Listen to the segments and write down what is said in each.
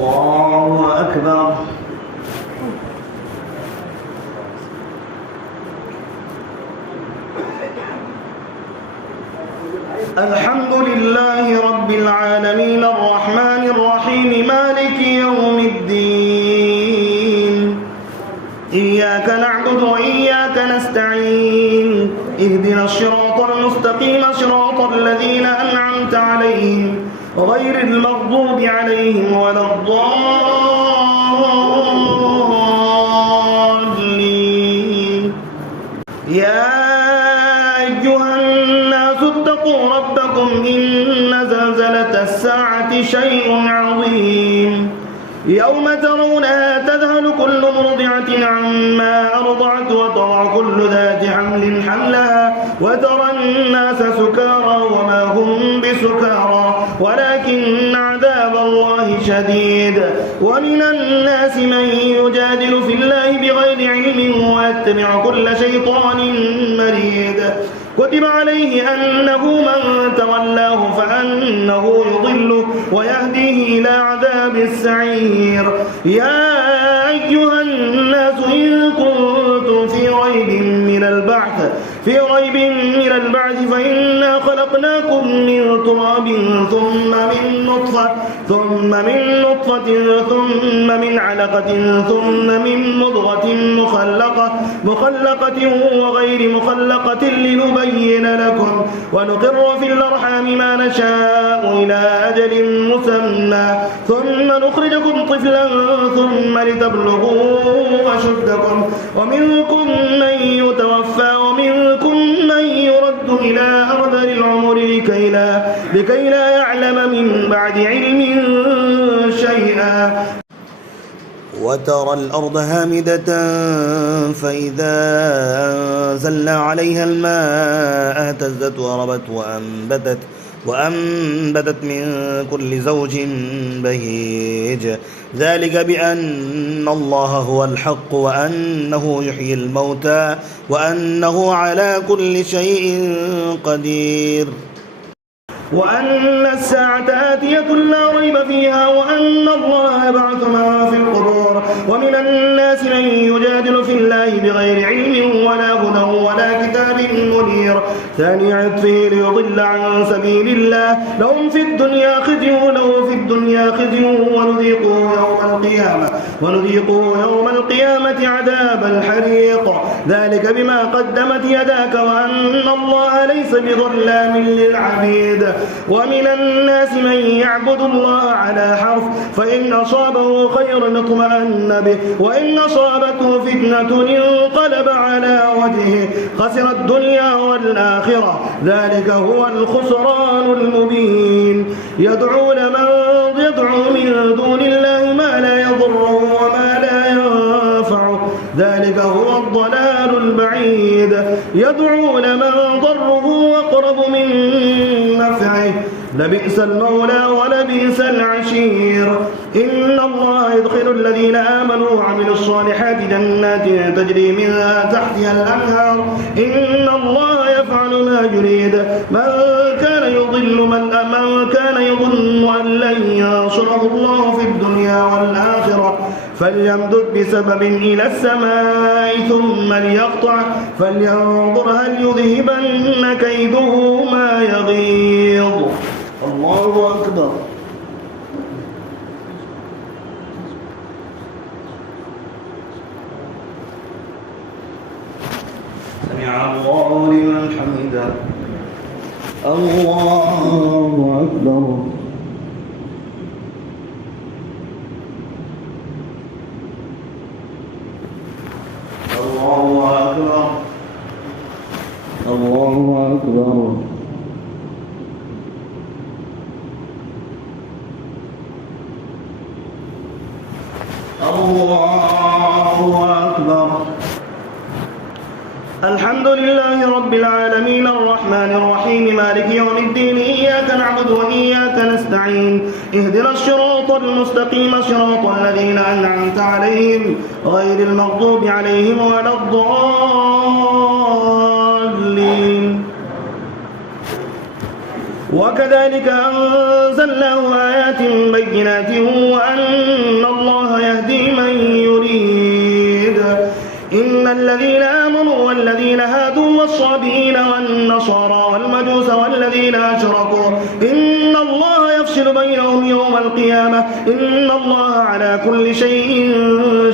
الله أكبر. الحمد لله رب العالمين الرحمن الرحيم مالك يوم الدين. إياك نعبد وإياك نستعين. اهدنا الصراط المستقيم صراط الذين أنعمت عليهم غير المغضوب عليهم ولا الضالين. يا أيها الناس اتقوا ربكم إن زلزلة الساعة شيء عظيم. يوم ترونها تذهل كل مرضعة عما أرضعت وتضع كل ذات حمل حملها وترى الناس سكارى وما هم بسكارى ولكن عذاب الله شديد. ومن الناس من يجادل في الله بغير علم ويتبع كل شيطان مريد. كتب عليه أنه من تولاه فأنه يضله ويهديه إلى عذاب السعير. يا أيها الناس إن كنتم في ريب من البعث فإنا خلقناكم من تراب ثم من نطفة ثم من علقة ثم من مضغة مخلقة وغير مخلقة لنبين لكم ونقر في الأرحام ما نشاء إلى أجل مسمى ثم نخرجكم طفلا ثم لتبلغوا أشدكم ومنكم من يتوفى ومنكم من يرد إلى أرذل العمر لكي لا يعلم من بعد علم شيئا. وترى الأرض هامدة فإذا أنزلنا عليها الماء اهتزت وربت وأنبتت من كل زوج بهيج. ذلك بأن الله هو الحق وأنه يحيي الموتى وأنه على كل شيء قدير. وأن الساعة آتية لا ريب فيها وأن الله يبعث من في القبور. ومن الناس من يجادل في الله بغير علم ولا هدى ولا كتاب منير. ثاني عطفه ليضل عن سبيل الله لهم في الدنيا خزي ونذيقه يوم القيامة عذاب الحريق. ذلك بما قدمت يداك وأن الله ليس بظلام للعبيد. ومن الناس من يعبد الله على حرف فإن أصابه خير اطمأن به وإن أصابته فتنة انقلب على وجهه خسر الدنيا والآخرة. ذلك هو الخسران المبين. يدعو من دون الله ما لا يضره وما لا ينفعه ذلك هو الضلال البعيد. يدعو لمن ضره أقرب من نفعه لبئس المولى ولبئس العشير. إن الله يدخل الذين آمنوا وعملوا الصالحات جنات تجري من تحتها الأنهار إن الله يفعل ما يريد. من كان يظن أن لن ينصره الله في الدنيا والآخرة فليمدد بسبب إلى السماء ثم ليقطع فلينظر هل يذهبن كيده ما يغيظ. الله أكبر. سمع الله لمن حمده. الله أكبر. الله أكبر. الله أكبر. الله أكبر. الحمد لله رب العالمين الرحمن الرحيم مالك يوم الدين. إياك نعبد وإياك نستعين. اهدنا الصراط المستقيم صراط الذين أنعمت عليهم غير المغضوب عليهم ولا الضالين. وكذلك أنزلناه آيات بينات وأن الصابئين والنصارى والمجوس والذين أشركوا إن الله يفصل بينهم يوم القيامة إن الله على كل شيء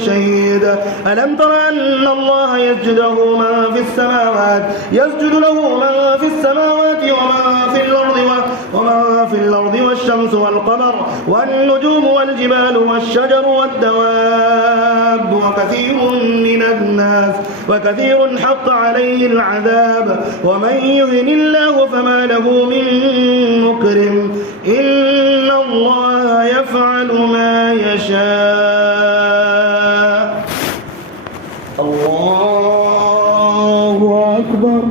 شهيد. ألم تر أن الله يسجد له من في السماوات ومن في الأرض والشمس والقمر والنجوم والجبال والشجر والدواب وكثير حق عليه العذاب ومن يهن الله فما له من مكرم إن الله يفعل ما يشاء. الله أكبر.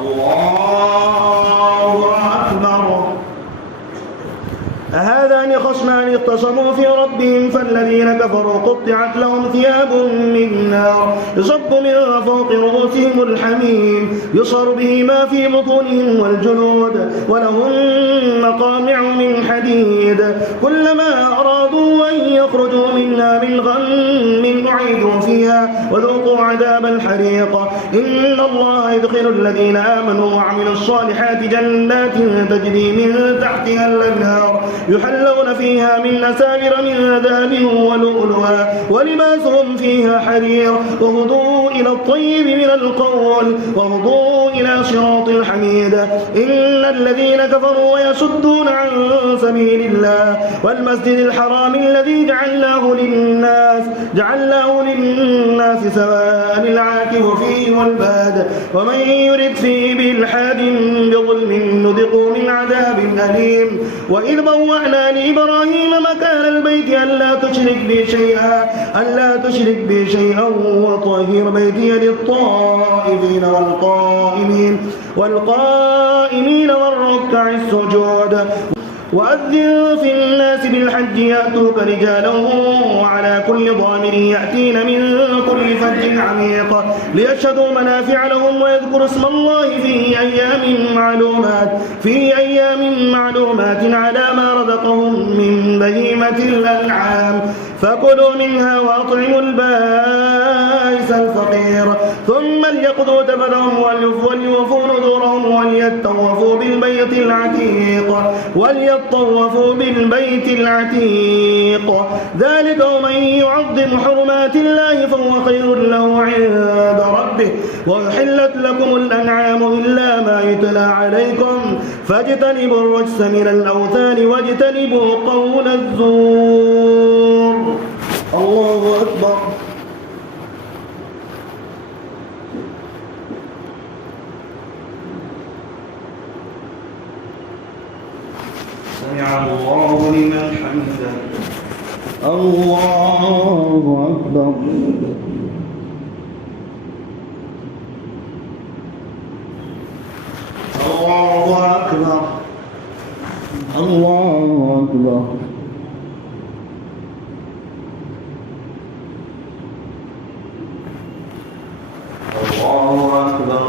الله أكبر. هذان خصمان اختصموا في ربهم فالذين كفروا قطعت لهم ثياب من نار يصب من فوق رؤوسهم الحميم يصهر به ما في بطونهم والجلود ولهم مقامع من حديد كلما أرادوا أن يخرجوا منها من غم أعيدوا فيها وذوقوا عذاب الحريق. إن الله يدخل الذين آمنوا وعملوا الصالحات جنات تجري من تحتها الأنهار يحلون فيها من أساور من ذهب ولؤلؤا ولباسهم فيها حرير وهدوا إلى الطيب من القول وهدوا إلى صراط الحميد. إن الذين كفروا ويصدون عن سبيل الله والمسجد الحرام الذي جعلناه للناس سواء العاكف فيه والباد ومن يرد فيه بإلحاد بظلم نذقه من عذاب أليم. وإذ بوأنا لإبراهيم مكان البيت ألا تشرك بي شيئا وطهر بيتي للطائفين والقائمين والركع السجود. وأذن في الناس بالحج يأتوك رجالا وعلى كل ضامر يأتين من كل فج عميق ليشهدوا منافع لهم ويذكروا اسم الله في أيام معلومات على ما رزقهم من بهيمة الأنعام فكلوا منها وأطعموا البائس الفقير ثم ليقضوا تفثهم وليوفوا نذورهم وليطوفوا بالبيت العتيق ذلك ومن يعظم حرمات الله فهو خير له عند ربه وأحلت لكم الأنعام إلا ما يتلى عليكم فاجتنبوا الرجس من الأوثان واجتنبوا قول الزور. الله أكبر. سمع الله لمن حمده. الله أكبر. الله أكبر. الله أكبر. الله أكبر.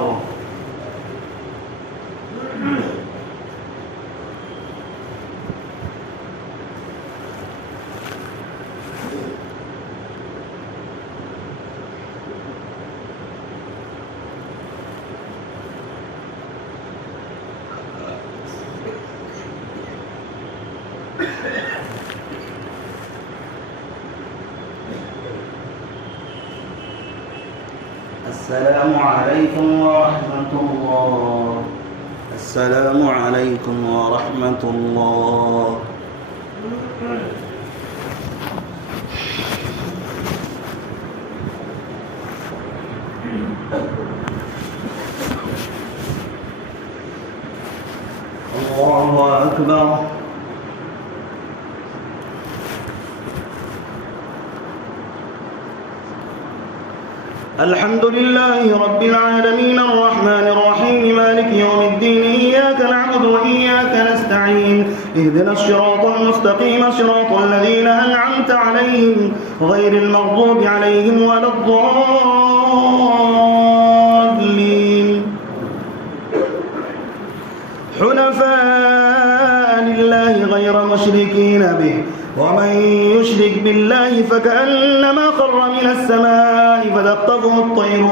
السلام عليكم ورحمة الله. السلام عليكم ورحمة الله. الله أكبر. الحمد لله رب العالمين الرحمن الرحيم مالك يوم الدين إياك نعبد وإياك نستعين اهدنا الصراط المستقيم صراط الذين أنعمت عليهم غير المغضوب عليهم ولا الضالين حنفاء لله غير مشركين به ومن يشرك بالله فكأنما خر من السماء فتخطفه الطير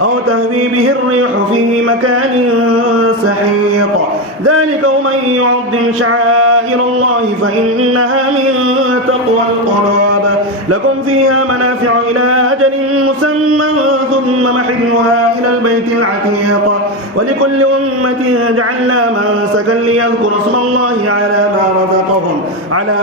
أو تهوي به الريح في مكان سحيق ذلك ومن يعظم شعائر الله فإنها من تقوى القلوب لكم فيها منافع إلى أجل مسمى ثم محلها إلى البيت العتيق ولكل أمة جعلنا منسكا ليذكروا اسم الله على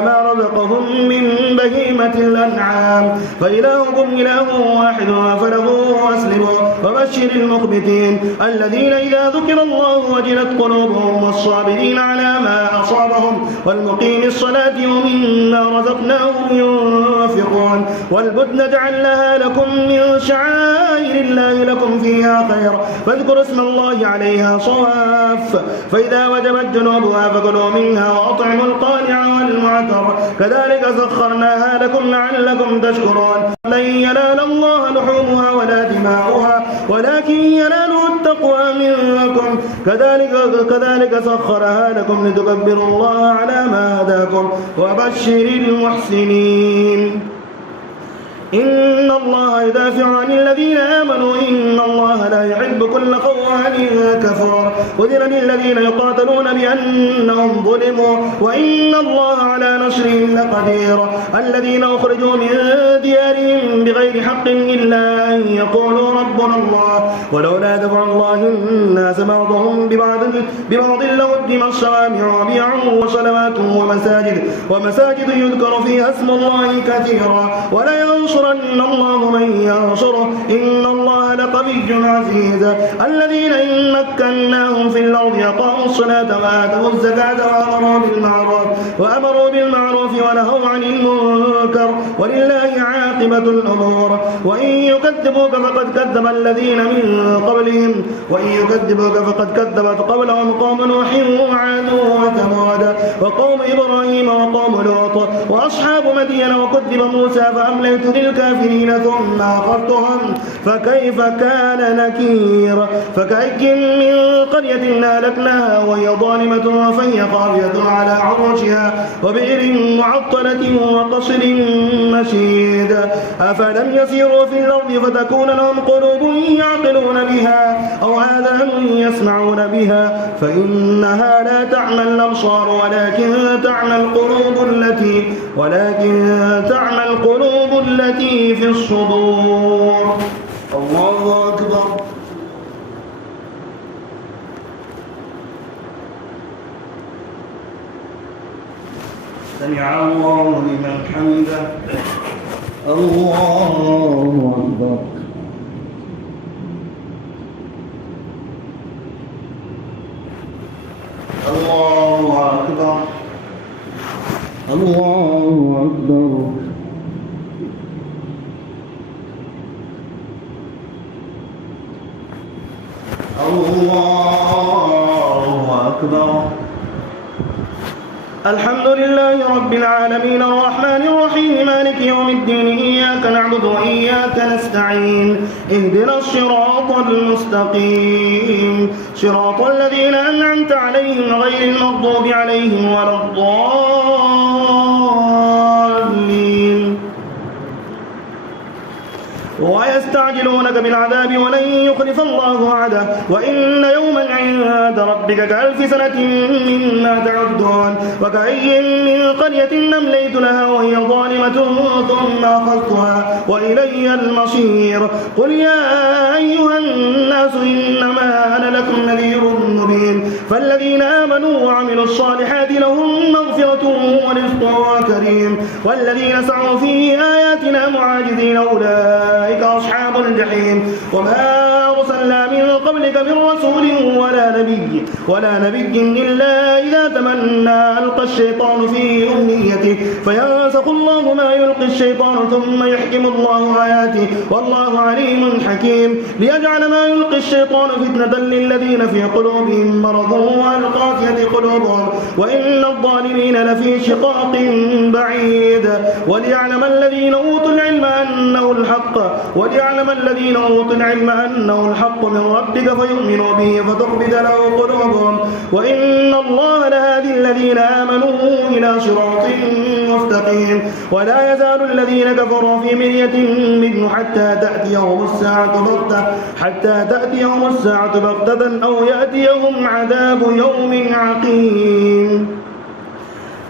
ما رزقهم من بهيمة الأنعام فإلهكم إله واحد فله أسلموا وبشر المخبتين الذين إذا ذكر الله وجلت قلوبهم والصابرين على ما أصابهم والمقيم الصلاة ومما رزقناهم ينفقون والبدن جعلناها لكم من شعائر الله لكم فيها خير فاذكروا اسم الله عليها صواف فإذا وجبت جنوبها فكلوا منها وأطعموا القانع والمعتر كذلك سخرناها لكم لعلكم تشكرون لن ينال الله لحومها ولا دماؤها ولكن يناله التقوى منكم كذلك سخرها لكم لتكبروا الله على ما هداكم وبشر المحسنين إن الله يدافع عن الذين آمنوا إن الله لا يحب كل خوان كفور أذن للذين يقاتلون بأنهم ظلموا وإن الله على نصرهم لقدير الذين أخرجوا من ديارهم بغير حق إلا أن يقولوا ربنا الله ولولا دفع الله الناس بعضهم ببعض لهدمت صوامع وبيع وصلوات ومساجد يذكر فيها اسم الله كثيرا ولا ينصرن الله من ينصره إن الله لقوي عزيز الذين إن مكناهم في الأرض أقاموا الصلاة وآتوا الزكاة وأمروا بالمعروف ونهوا عن المنكر ولله عاقبة الأمور وإن يكذبوك فقد كذب الذين من قبلهم فقد كذبت قبلهم قوم نوح وعاد وثمود وقوم إبراهيم وقوم لوط وأصحاب مدين وكذب موسى فأمليت للكافرين ثم أخذتهم فكيف كان نكير فكأي من قرية أهلكناها وهي ظالمة فهي خاوية على عروشها وبئر معطلة وقصر مشيد أفلم يسيروا في الأرض فتكون لهم قلوب يعقلون بها أو آذان يسمعون بها فإنها لا تعمى الأبصار ولكن تعمى القلوب التي في الصدور الله أكبر سمع الله لمن حمده الله أكبر الله أكبر الله أكبر الله أكبر الحمد لله رب العالمين الرحمن الرحيم مالك يوم الدين إياك نعبد وإياك نستعين اهدنا الصراط المستقيم صراط الذين أنعمت عليهم غير المغضوب عليهم ولا الضالين ويستعجلونك بالعذاب ولن يخلف الله وعده وإن يوما عند ربك كألف سنة مما تعدون وكأي من قرية أمليت لها وهي ظالمة ثم أخذتها وإلي المصير قل يا أيها الناس إنما أنا لكم نذير مبين فالذين آمنوا وعملوا الصالحات لهم مغفرة ورزق كريم والذين سعوا في آياتنا معاجزين أولئك أصحاب الجحيم وما أرسلنا من قبلك من رسول ولا نبي إلا إذا تمنى ألقى الشيطان في أمنيته فينسخ الله ما يلقي الشيطان ثم يحكم الله آياته والله عليم حكيم ليجعل ما يلقي الشيطان فتنة للذين في قلوبهم مرض والقاسية قلوبهم وإن الظالمين لفي شقاق بعيد وليعلم الذين أوتوا العلم أنه الحق من ربك فيؤمنوا به فتخبت ثبت له قلوبهم وإن الله لهادي الذين آمنوا إلى صراط مستقيم. ولا يزال الذين كفروا في مرية منه حتى تأتيهم الساعة بغتة أو يأتيهم عذاب يوم عقيم.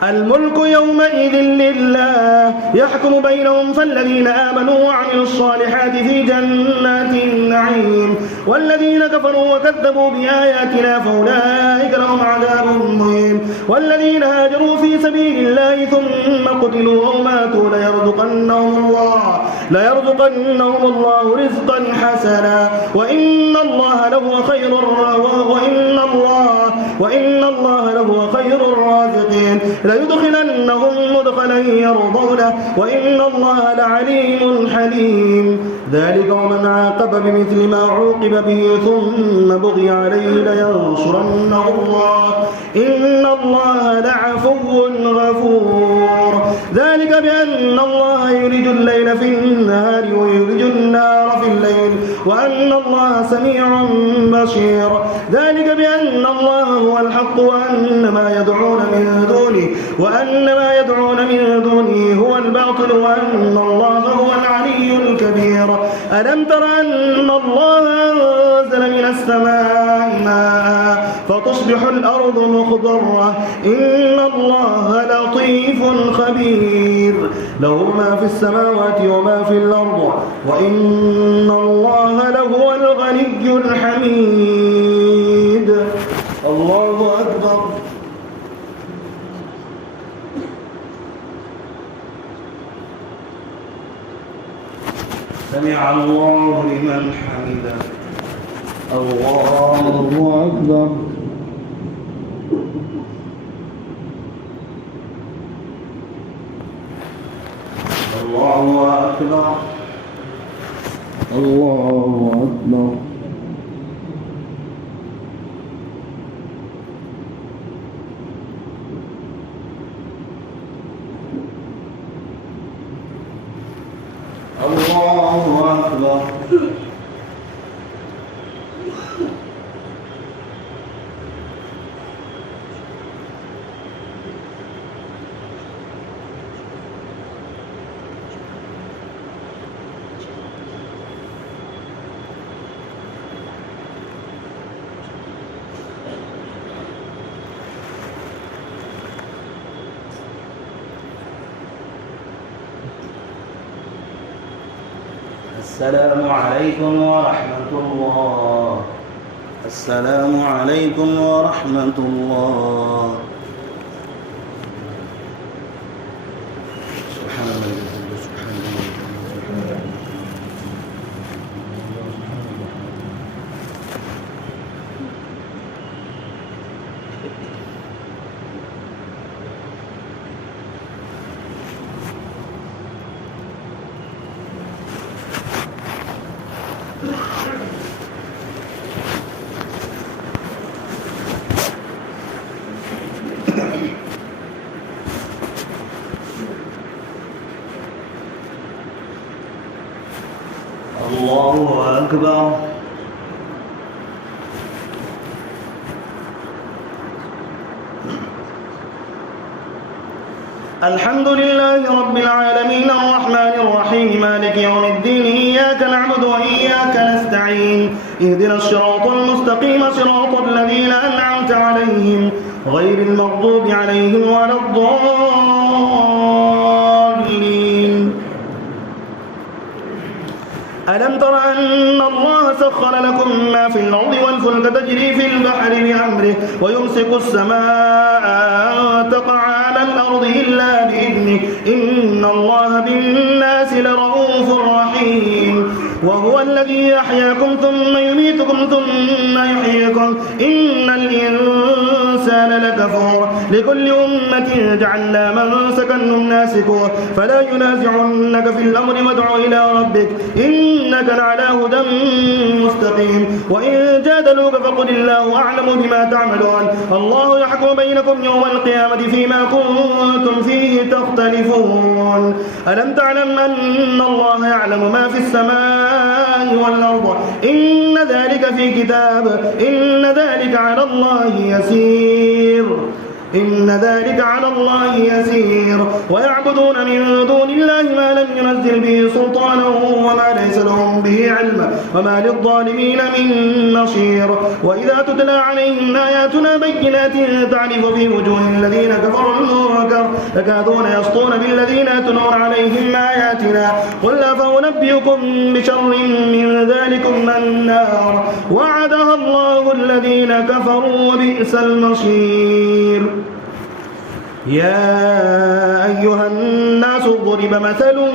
الملك يومئذ لله يحكم بينهم فالذين آمنوا وعملوا الصالحات في جنات النعيم والذين كفروا وكذبوا بآياتنا فأولئك لهم عذاب مهين. والذين هاجروا في سبيل الله ثم قتلوا أو ماتوا ليرزقنهم الله رزقا حسنا وإن الله لهو خير الرازقين. ليدخلنهم مدخلا يرضونه وإن الله لعليم حليم. ذلك ومن عاقب بمثل ما عوقب به ثم بغي عليه لينصرنه الله إن الله لعفو غفور. ذلك بأن الله يولج الليل في النهار ويولج النهار في الليل وأن الله سميع بصير. ذلك بأن الله هو الحق وأن ما يدعون من دونه هو الباطل وأن الله هو العلي الكبير. ألم تر أن الله أنزل من السماء ماء فتصبح الأرض مخضرة إن الله لطيف خبير له ما في السماوات وما في الأرض وإن الله لهو الغني الحميد. الله أكبر. سمع الله لمن حمده. الله أكبر. الله أكبر. الله أكبر. الله أكبر. السلام عليكم ورحمة الله. السلام عليكم ورحمة الله. سبحان الله. الله أكبر. الحمد لله رب العالمين الرحمن الرحيم مالك يوم الدين إياك نعبد وإياك نستعين اهدنا الصراط المستقيم صراط الذين أنعمت عليهم غير المغضوب عليهم ولا الضالين. ألم تر أن الله سخر لكم ما في الأرض والفلك تجري في البحر بأمره ويمسك السماء أن تقع على الأرض إلا بإذنه إن الله بالناس لرؤوف رحيم. وهو الذي يحياكم ثم يميتكم ثم يحييكم إن الإنسان لكل أمة جعلنا منسكا هم ناسكوه فلا ينازعنك في الأمر وادع إلى ربك إنك لعلى هدى مستقيم وإن جادلوك فقل الله أعلم بما تعملون الله يحكم بينكم يوم القيامة فيما كنتم فيه تختلفون ألم تعلم أن الله يعلم ما في السماء والأرض إن ذلك في كتاب إن ذلك على الله يسير ويعبدون من دون الله ما لم ينزل به سلطانا وما ليس لهم به علم وما للظالمين من نصير وإذا تتلى عليهم آياتنا بينات تعرف في وجوه الذين كفروا المنكر يكادون يسطون بالذين يتلون عليهم آياتنا قل أفأنبئكم بشر من ذلكم النار وعدها الله الذين كفروا وبئس المصير يا أيها الناس ضرب مثل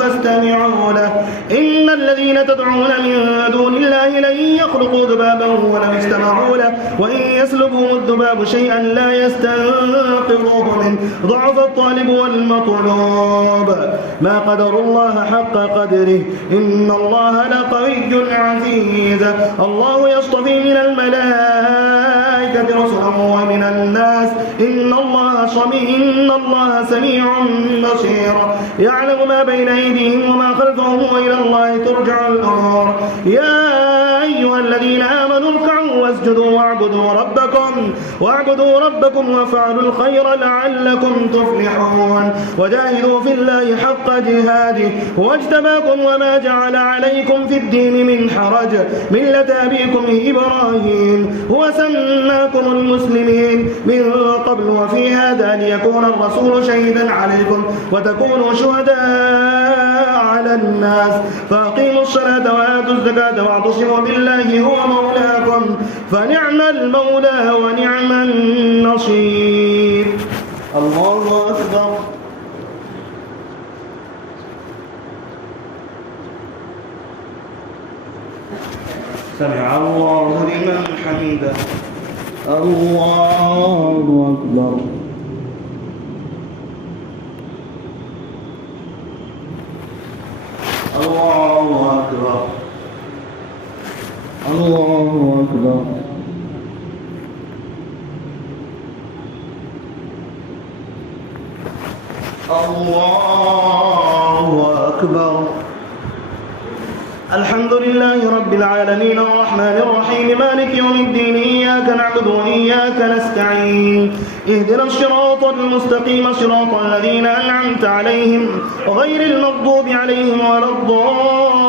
فاستمعوا له إن الذين تدعون من دون الله لن يخلقوا ذبابا ولو اجتمعوا له وإن يسلبهم الذباب شيئا لا يستنقذوه منه ضعف الطالب والمطلوب ما قدروا الله حق قدره إن الله لقوي عزيز الله يصطفي من الملائكة رسلا ومن الناس إن الله سميع بصير يعلم ما بين أيديهم وما خلفهم وإلى الله ترجع الأمور يا أيها الذين آمنوا اركعوا واسجدوا واعبدوا ربكم وافعلوا الخير لعلكم تفلحون وجاهدوا في الله حق جهاده واجتباكم وما جعل عليكم في الدين من حرج ملة أبيكم إبراهيم هو سماكم المسلمين من قبل وفي هذا ليكون الرسول شهيدا عليكم وتكونوا شهداء على الناس فأقيموا الصلاة وآتوا الزكاة واعتصموا بالله هو مولاكم فنعم المولى ونعم النصير الله أكبر سمع الله لمن حمده الله أكبر الله أكبر الله أكبر الله أكبر الحمد لله رب العالمين الرحمن الرحيم مالك يوم الدين إياك نعبد وإياك نستعين اهدنا الصراط المستقيم صراط الذين أنعمت عليهم غير المغضوب عليهم ولا الضالين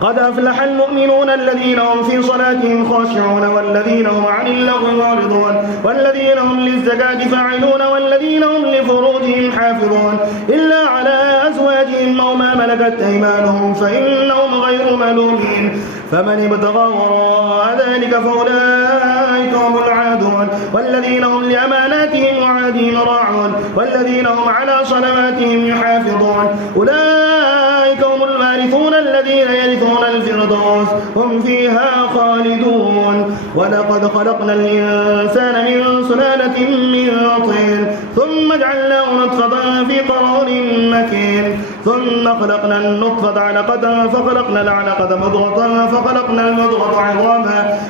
قد أفلح المؤمنون الذين هم في صلاتهم خاشعون والذين هم عن اللغو معرضون والذين هم للزكاة فاعلون والذين هم لفروجهم حافظون إلا على أزواجهم أو ما ملكت أيمانهم فإنهم غير ملومين فمن ابتغى وراء ذلك فأولئك هم العادون والذين هم لأماناتهم وعهدهم راعون والذين هم على صلواتهم يحافظون أولئك هم الوارثون الذين يرثون الفردوس هم فيها خالدون ولقد خلقنا الإنسان من سلالة من طين ثم جعلناه نطفة في قرار مكين ثم خلقنا النطفة علقة فخلقنا العلقة مضغة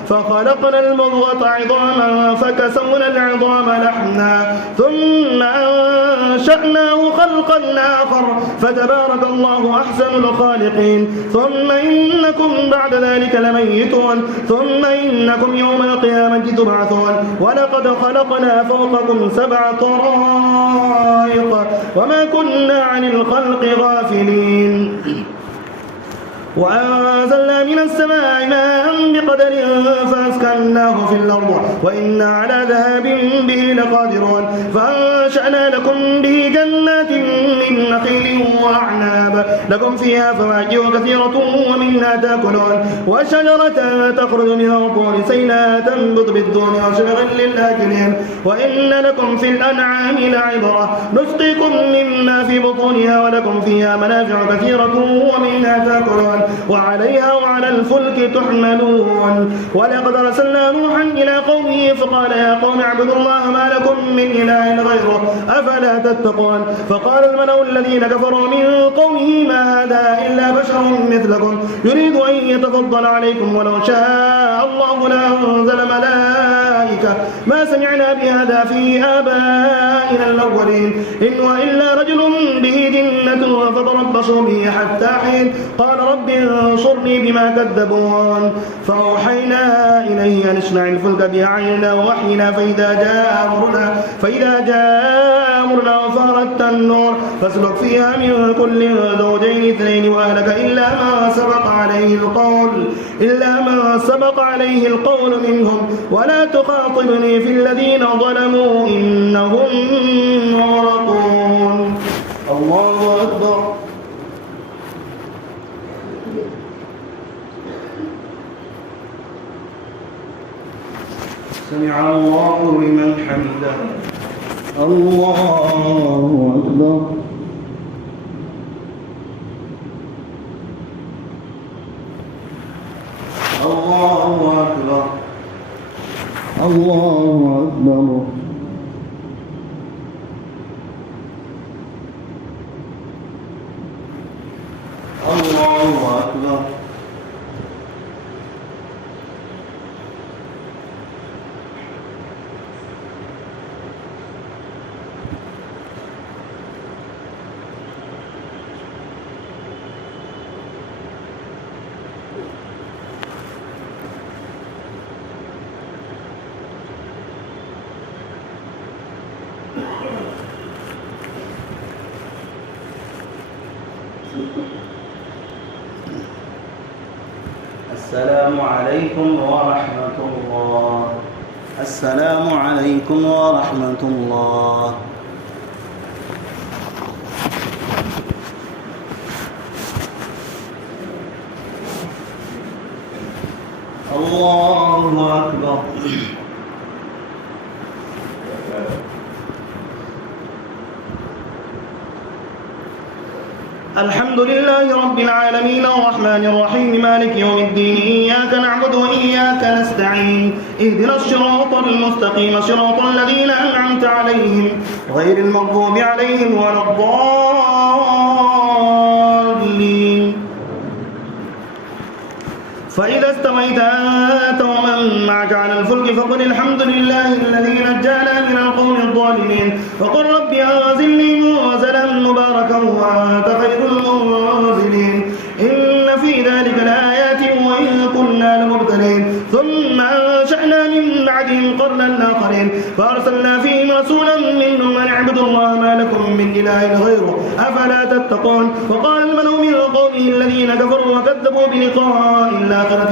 فخلقنا المضغة عظاما فكسونا العظام لحما ثم أنشأناه خلقا آخر فتبارك الله أحسن الخالقين ثم إنكم بعد ذلك لميتون ثم إنكم يوم القيامة تبعثون ولقد خلقنا فوقكم 7 طرائق وما كنا عن الخلق غافلين وأنزلنا من السماء ماء بقدر فأسكناه في الأرض وإنا على ذهاب به لقادرون فأنشأنا لكم به جنات من نخيل وأعناب لكم فيها فواكه كثيرة ومنها تأكلون وشجرة تخرج من طور سيناء تنبت بالدون وشجر للآكلين وإن لكم في الأنعام لعبرة نسقيكم مما في بطونها ولكم فيها منافع كثيرة ومنها تأكلون وعليها على الفلك تحملون ولقد أرسلنا نوحا إلى قومه فقال يا قوم اعبدوا الله ما لكم من إله غيره أفلا تتقون فقال الملأ الذين كفروا من قومه ما هذا إلا بشر مثلكم يريد أن يتفضل عليكم ولو شاء الله لأنزل ملائكة ما سمعنا بهذا في آبائنا الأولين إن هو إلا رجل به جنة فتربصوا به حتى حين قال رب انصرني بما كذبون فأوحينا إليه أن اصنع الفلك بأعيننا ووحينا فإذا جاء أمرنا وفارت النور فاسلك فيها من كل زوجين اثنين وأهلك إلا ما سبق عليه القول منهم ولا تخاطبني في الذين ظلموا إنهم مغرقون. الله أكبر. سمع الله لمن حمده. الله أكبر. الله أكبر. الله أكبر. الله أكبر. السلام عليكم ورحمة الله. السلام عليكم ورحمة الله. الله أكبر. الحمد لله رب العالمين الرحمن الرحيم مالك يوم الدين إياك نعبد وإياك نستعين اهدنا الصراط المستقيم صراط الذين أنعمت عليهم غير المغضوب عليهم ولا الضالين. فإذا استويت أنت ومن معك على الفلك فقل الحمد لله الذي نجانا من القوم الظالمين وقل رب أنزلني منزلا مباركا وأنت خير المنزلين إن في ذلك لآيات وإن كنا لمبتلين ثم أنشأنا من بعدهم قرنا آخرين فأرسلنا فيهم رسولا منهم أن اعبدوا الله ما لكم من إله غيره أفلا تتقون. وقال الملأ من قومه الذين كفروا وكذبوا بلقاء الآخرة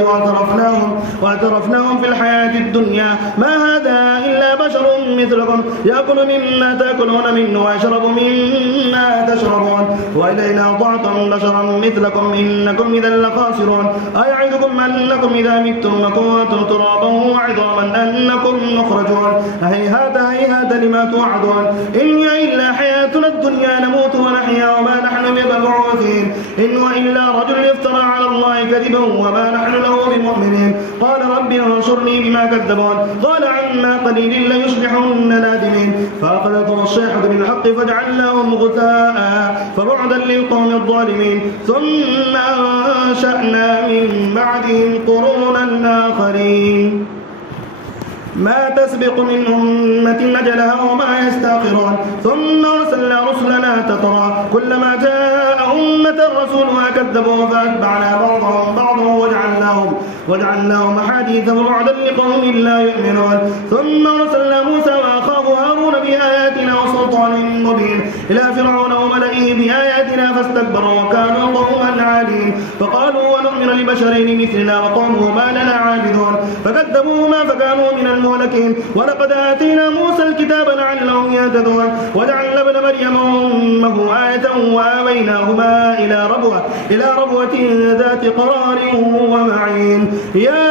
وأترفناهم في الحياة الدنيا ما هذا إلا بشر مثلكم يأكل مما تأكلون منه ويشرب مما تشربون وإلينا ضعتم بشرا مثلكم إنكم إذا لخاسرون أيعدكم أنكم إذا متم وكنتم ترابا وعظاما أنكم مخرجون هيهات هيهات لما توعدون إن هي إلا حياتنا الدنيا نموت ونحيا وما نحن بمبعوثين إن هو إلا رجل افترى على الله كذبا وما نحن له بمؤمنين. قال رب انصرني بما كذبون قال عما قليل ليصبحن نادمين فأخذتهم الصيحة بالحق فجعلناهم غثاء فبعدا للقوم الظالمين ثم أنشأنا من بعدهم قرونا آخرين ما تسبق من أمة أجلها وما يستأخرون ثم أرسلنا رسلنا تترى كلما جاء أمة رسولها كذبوا فأتبعنا بعضهم بعضا وجعلناهم أحاديث وبعدا لقوم لا يؤمنون ثم أرسلنا موسى وأخاه هارون بآياتنا وسلطان مبين إلى فرعون وملئه بآياتنا فاستكبروا وكانوا قوما عالين فقالوا ونؤمن لبشرين مثلنا وقومهما لنا عابدون فكذبوهما فكانوا من المهلكين. ولقد آتينا موسى الكتاب لعلهم يهتدون وجعلنا ابن مريم أمه آية وآويناهما إلى ربوة ذات قرار ومعين. يا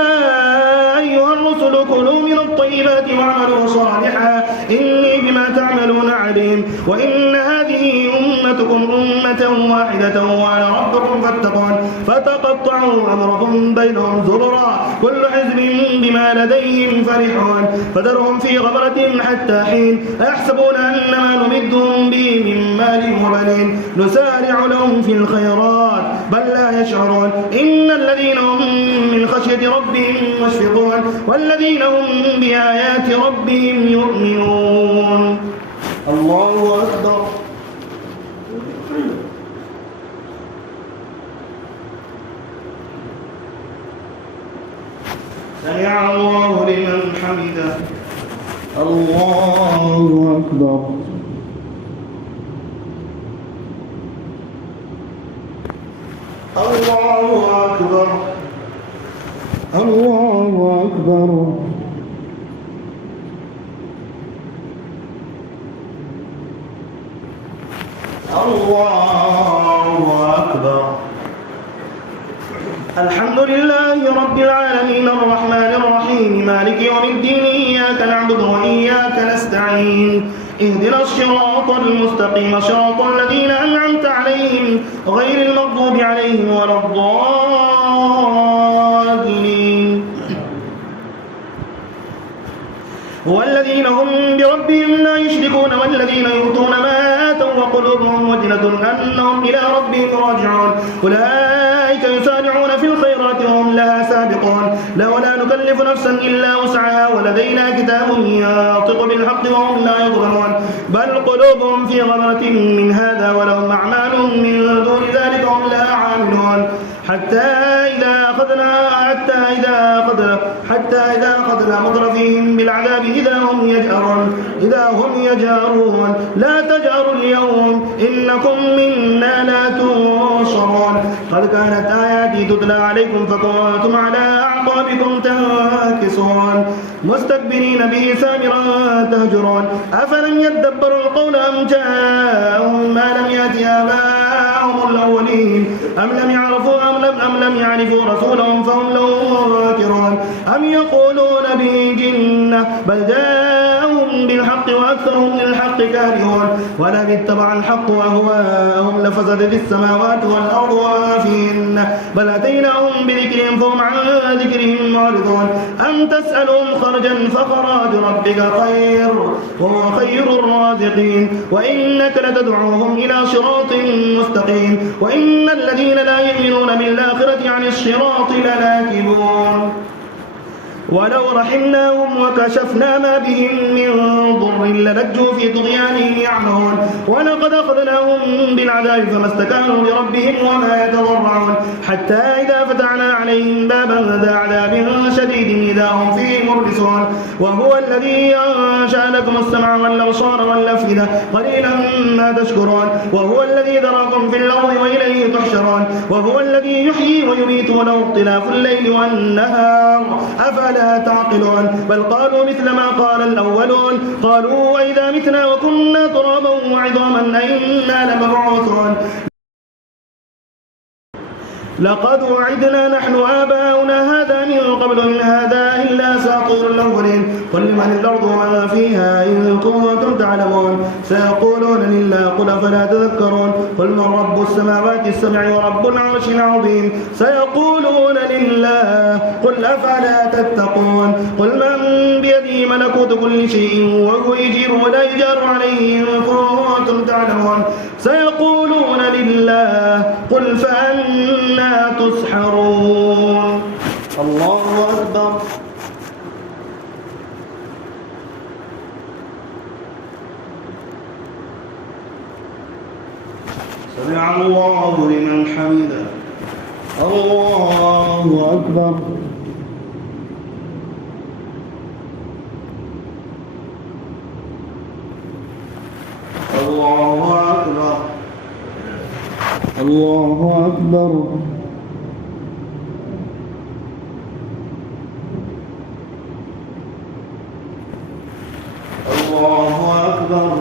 أيها الرسل كلوا من الطيبات الطيبات واعملوا صالحا إني بما تعملون عليم. وإن هذه أمتكم أمة واحدة وأنا ربكم فاتقون فتقطعوا أمرهم بينهم زبرا كل حزب بما لديهم فرحون فذرهم في غمرتهم حتى حين أيحسبون أن ما نمدهم به من مال وبنين نسارع لهم في الخيرات بل لا يشعرون إن الذين هم من خشية ربهم مشفقون والذين هم بآيات ربهم يؤمنون. الله أكبر. سمع الله لمن حمده. الله أكبر. الله أكبر. الله أكبر. الله أكبر. الحمد لله رب العالمين الرحمن الرحيم مالك يوم الدين إياك نعبد وإياك نستعين اهدنا الصراط المستقيم صراط الذين أنعمت عليهم غير المغضوب عليهم ولا الضالين. والذين هم بربهم لا يشركون والذين يؤتون ما آتوا وقلوبهم وجلة أنهم إلى ربهم راجعون أولئك يسارعون في الخيرات وهم لها سابقون ولا نكلف نفسا إلا وسعها ولدينا كتاب ينطق بالحق وهم لا يظلمون بل قلوبهم في غمرة من هذا ولهم أعمال من دون ذلك هم لها عاملون حتى إذا أخذنا مترفيهم بالعذاب إذا هم يجأرون لا تجأروا اليوم إنكم منا لا تنصرون قد كانت آياتي تتلى عليكم فكنتم على أعقابكم تنكصون مستكبرين به سامرا تهجرون أفلم يدبروا القول أم جاءهم ما لم يأت آباءهم الأولين أم لم يعرفوا رسولهم فهم له منكرون أم يقولون به جنة بل جاءهم بالحق وأكثرهم للحق كارهون ولئن اتبع الحق أهواءهم لفسدت السماوات والأرض وما فيهن بل أتيناهم بذكرهم فهم عن ذكرهم معرضون أم تسألهم خرجا فخراج ربك خير وهو خير الرازقين وإنك لتدعوهم إلى صراط مستقيم وإن الذين لا يؤمنون بالآخرة عن الصراط لناكبون ولو رحمناهم وكشفنا ما بهم من ضر للجوا في طغيانهم يعمهون ولقد أخذناهم بالعذاب فما استكانوا لربهم وما يتضرعون حتى إذا فتحنا عليهم بابا ذا عذاب شديد إذا هم فيه مبلسون وهو الذي أنشأ لكم السمع والأبصار والأفئدة قليلا ما تشكرون وهو الذي ذراكم في الأرض وإليه تحشرون وهو الذي يحيي ويميت وله اختلاف الليل والنهار أفلا تعقلون بل قالوا مثل ما قال الأولون قالوا وإذا متنا وكنا ترابا وعظاما أئنا لمبعوثون لقد وعدنا نحن آباؤنا هذا من قبل إن هذا إلا أساطير الأولين قل لمن الأرض وما فيها إن كنتم تعلمون سيقولون لله قل أفلا تذكرون قل من رب السماوات السبع ورب العرش العظيم سيقولون لله قل أفلا تتقون قل من بيده ملكوت كل شيء وهو يجير ولا يجار عليه إن كنتم تعلمون سيقولون لله قل فأنا تسحرون. الله أكبر. سمع الله لمن حمده. الله أكبر. الله أكبر. الله أكبر. الله أكبر.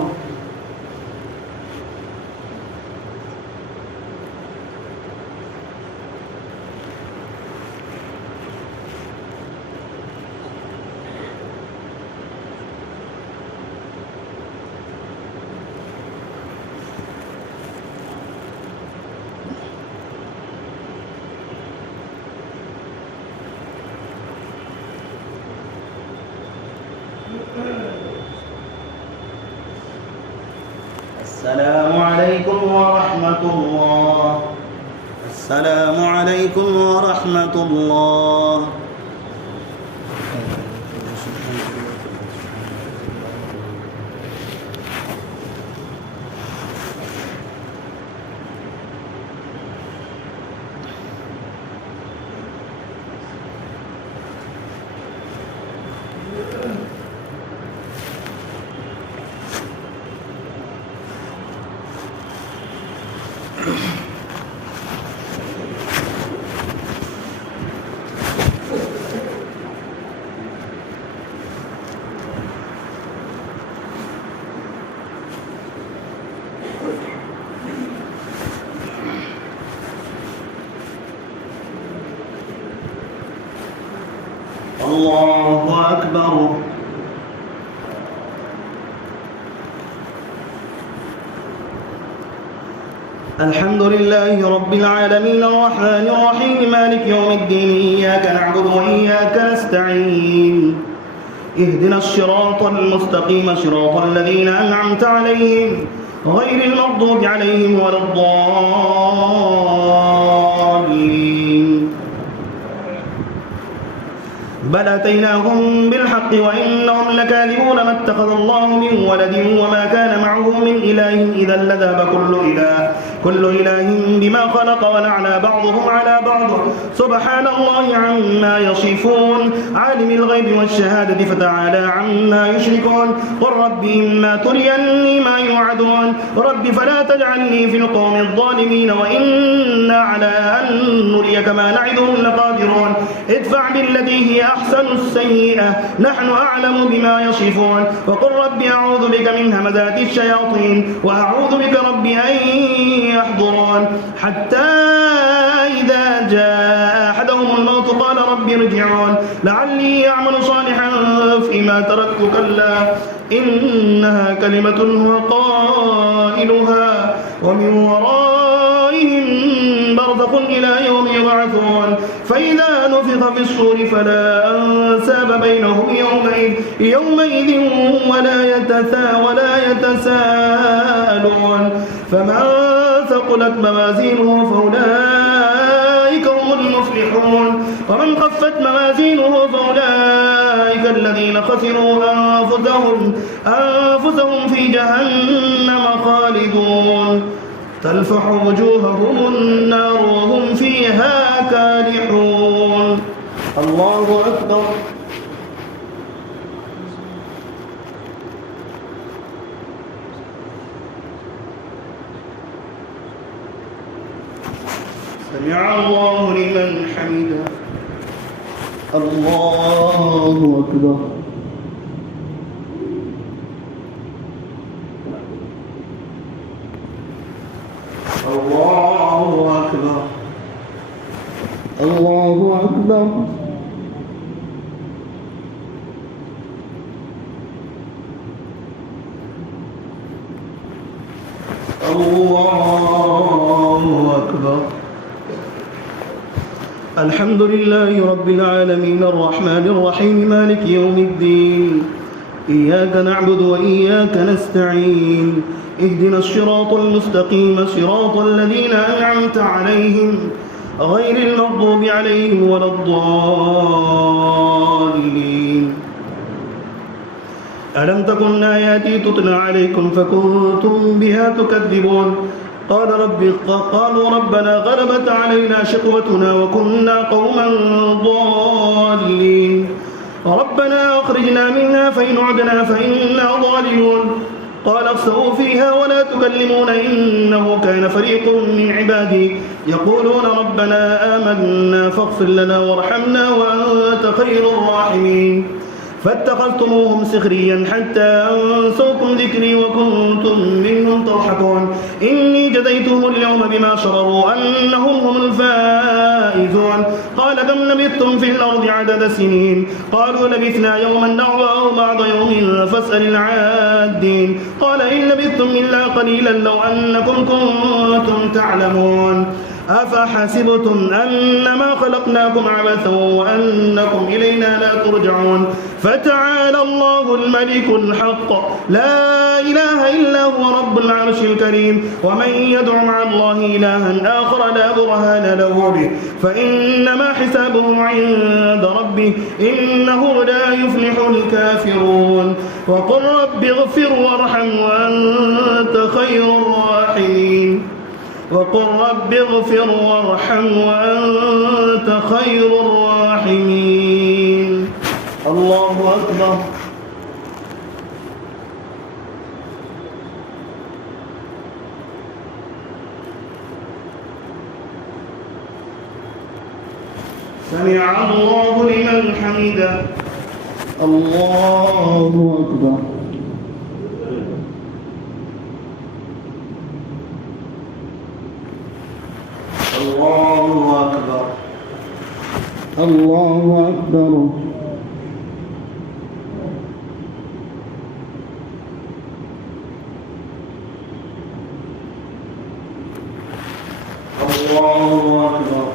السلام عليكم ورحمة الله. السلام عليكم ورحمة الله. الله أكبر. الحمد لله رب العالمين الرحمن الرحيم مالك يوم الدين إياك نعبد وإياك نستعين اهدنا الصراط المستقيم صراط الذين أنعمت عليهم غير المغضوب عليهم ولا الضالين بل أتيناهم بالحق وإنهم لكاذبون ما اتخذ الله من ولد وما كان معه من إله إذا لذهب كل إله بما خلق ولعلى بعضهم على بعض سبحان الله عما يصفون عالم الغيب والشهادة فتعالى عما يشركون قل رب إما تريني ما يوعدون رب فلا تجعلني في القوم الظالمين وإنا على أن نريك ما نعدهم لقادرون ادفع بالتي هي أحسن السيئة نحن أعلم بما يصفون وقل رب أعوذ بك من همزات الشياطين وأعوذ بك رب أن يحضرون حتى إذا جاء أحدهم الموت قال رب ارجعون لعلي أعمل صالحا فيما تركت كلا إنها كلمة هو قائلها ومن ورائهم برزخ إلى يوم يبعثون فإذا نفخ في الصور فلا أنساب بينهم يومئذ ولا يتساءلون فمن ثقلت موازينه فأولئك هم المفلحون ومن خفت موازينه فأولئك الذين خسروا أنفسهم في جهنم خالدون تلفح وجوههم النار وهم فيها كالحون. الله أكبر. سمع الله لمن حمده. الله أكبر. الله أكبر. الله أكبر. الله أكبر. الحمد لله رب العالمين الرحمن الرحيم مالك يوم الدين إياك نعبد وإياك نستعين اهدنا الصراط المستقيم صراط الذين أنعمت عليهم غير المغضوب عليهم ولا الضالين ألم تكن آياتي تتلى عليكم فكنتم بها تكذبون قالوا ربنا غلبت علينا شقوتنا وكنا قوما ضالين ربنا أخرجنا منها فإن عدنا فإنا ظالمون قال اخسئوا فيها ولا تكلمون إنه كان فريق من عبادي يقولون ربنا آمنا فاغفر لنا وارحمنا وأنت خير الراحمين فاتخذتموهم سخريا حتى أنسوكم ذكري وكنتم منهم تضحكون إني جزيتهم اليوم بما شرروا أنهم هم الفائزون قال كم لبثتم في الأرض عدد سنين قالوا لبثنا يوما أو بعض يوم فاسأل العادين قال إن لبثتم إلا قليلا لو أنكم كنتم تعلمون أفحسبتم أنما خلقناكم عبثا وأنكم إلينا لا ترجعون فتعالى الله الملك الحق لا إله إلا هو رب العرش الكريم. ومن يدع مع الله إلها آخر لا برهان له به فإنما حسابه عند ربه إنه لا يفلح الكافرون. وقل رب اغفر وارحم وأنت خير الراحمين. وقل رب اغفر وارحم وأنت خير الراحمين. الله أكبر. سمع الله لمن حمده. الله أكبر. الله أكبر. الله أكبر. الله أكبر.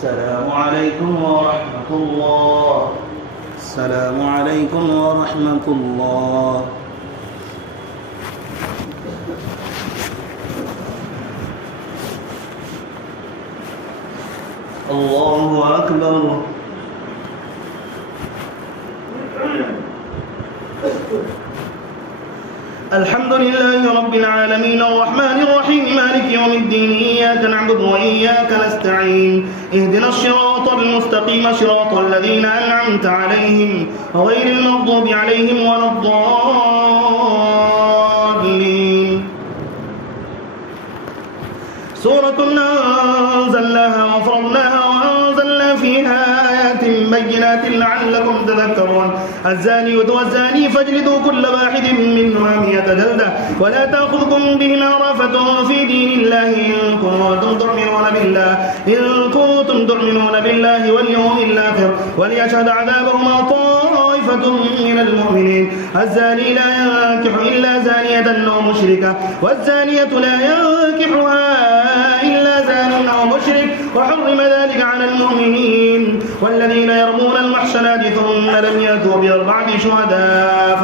السلام عليكم ورحمة الله. السلام عليكم ورحمة الله. الله أكبر. الحمد لله رب العالمين الرحمن الرحيم مالك يوم الدين إياك نعبد وإياك نستعين اهدنا الصراط المستقيم صراط الذين أنعمت عليهم غير المغضوب عليهم ولا الضالين. سورة أنزلناها وفرضناها وأنزلنا فيها آيات بينات لعلكم تذكرون. الزاني والزاني فاجلدوا كل واحد منهما 100 جلدة ولا تأخذكم بهما رأفة في دين الله إن كنتم تؤمنون بالله واليوم الآخر وليشهد عذابهما طائفة من المؤمنين. الزاني لا ينكح إلا زانية أو مشركة والزانية لا ينكحها إلا زان أو مشرك وحرم ذلك على المؤمنين. والذين يرمون المحصنات ثم لم يأتوا بأربعة شهداء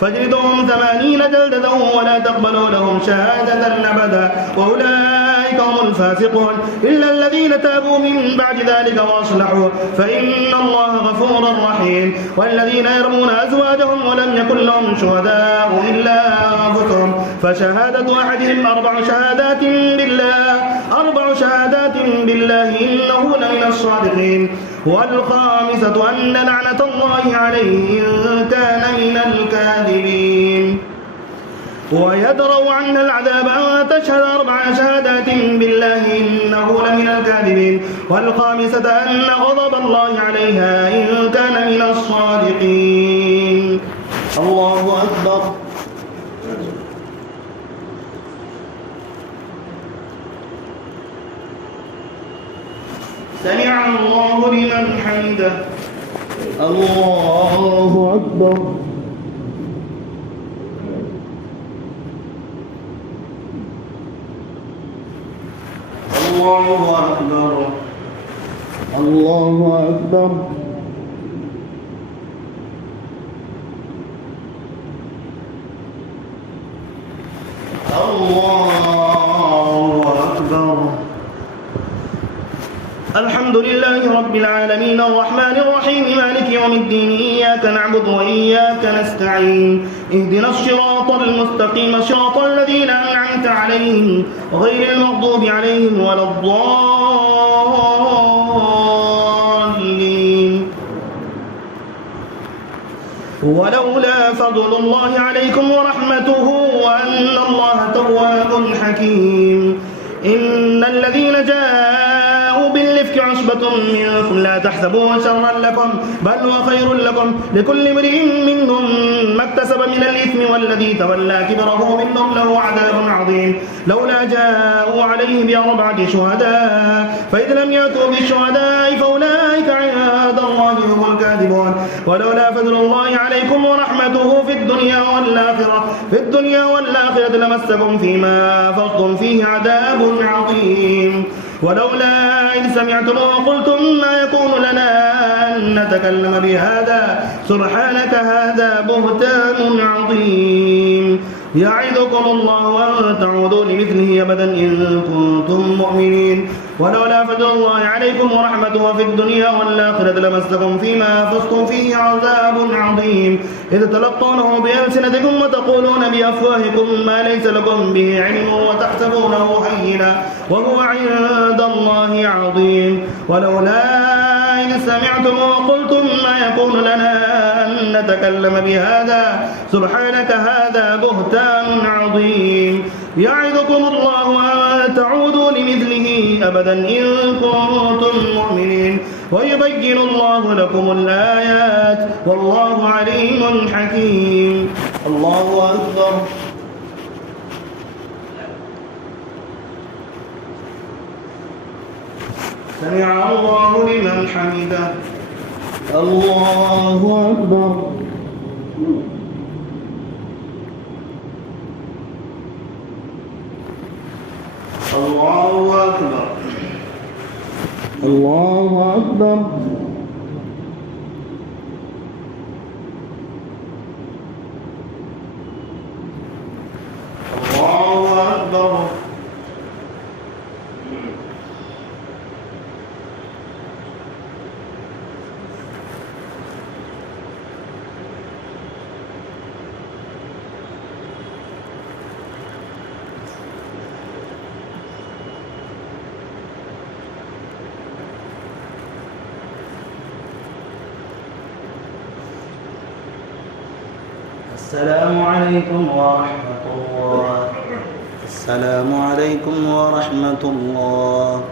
فاجلدوهم 80 جلدة ولا تقبلوا لهم شهادة أبدا وأولئك هم الفاسقون إلا الذين تابوا من بعد ذلك وأصلحوا فإن الله غفور رحيم. والذين يرمون أزواجهم ولم يكن لهم شهداء إلا أنفسهم فشهادة أحدهم 4 شهادات بالله إنه لمن الصادقين. والخامسة أن لعنة الله عليه إن كان من الكاذبين. ويدرأ عنها العذاب أن تشهد 4 شهادات بالله إنه لمن الكاذبين. والخامسة أن غضب الله عليها إن كان من الصادقين. الله أكبر. سمع الله لمن حمده. الله أكبر. الله أكبر. الله أكبر. الله أكبر. الحمد لله رب العالمين الرحمن الرحيم مالك يوم الدين إياك نعبد وإياك نستعين اهدنا الصراط المستقيم صراط الذين أنعمت عليهم غير المغضوب عليهم ولا الضالين. ولولا فضل الله عليكم ورحمته وأن الله تواب حكيم. إن الذين جاءوا بالإفك عصبة منكم لا تحسبوه شرا لكم بل هو خير لكم لكل امرئ منهم ما اكتسب من الإثم والذي تولى كبره منهم له عذاب عظيم لولا جاءوا عليه بأربعة شهداء فإذ لم يأتوا بالشهداء فأولئك عند الله هم الكاذبون ولولا فضل الله عليكم ورحمته في الدنيا والآخرة لمسكم فيما أفضتم فيه عذاب عظيم ولولا إذ سمعتموه قلتم ما يكون لنا أن نتكلم بهذا سبحانك هذا بهتان عظيم يعظكم الله أن تعودوا لمثله أبدا إن كنتم مؤمنين ولولا فضل الله عليكم ورحمته في الدنيا والآخرة لمسكم فيما أفضتم فيه عذاب عظيم إذ تلقونه بألسنتكم وتقولون بأفواهكم ما ليس لكم به علم وتحسبونه هينا وهو عند الله عظيم ولولا إذ سمعتموه قلتم ما يكون لنا أن نتكلم بهذا سبحانك هذا بهتان عظيم يعظكم الله أن تعودوا لمثله أبدا إن كنتم مؤمنين ويبين الله لكم الآيات والله عليم حكيم الله أكبر سمع الله لمن حمده الله أكبر الله أكبر الله أكبر الله أكبر السلام عليكم ورحمة الله السلام عليكم ورحمة الله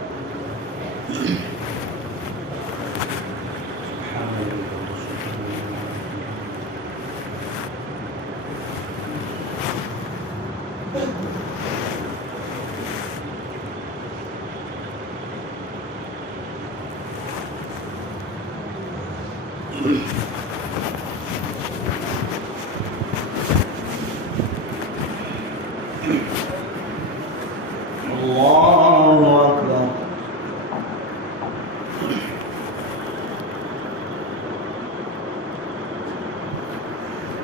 الله أكبر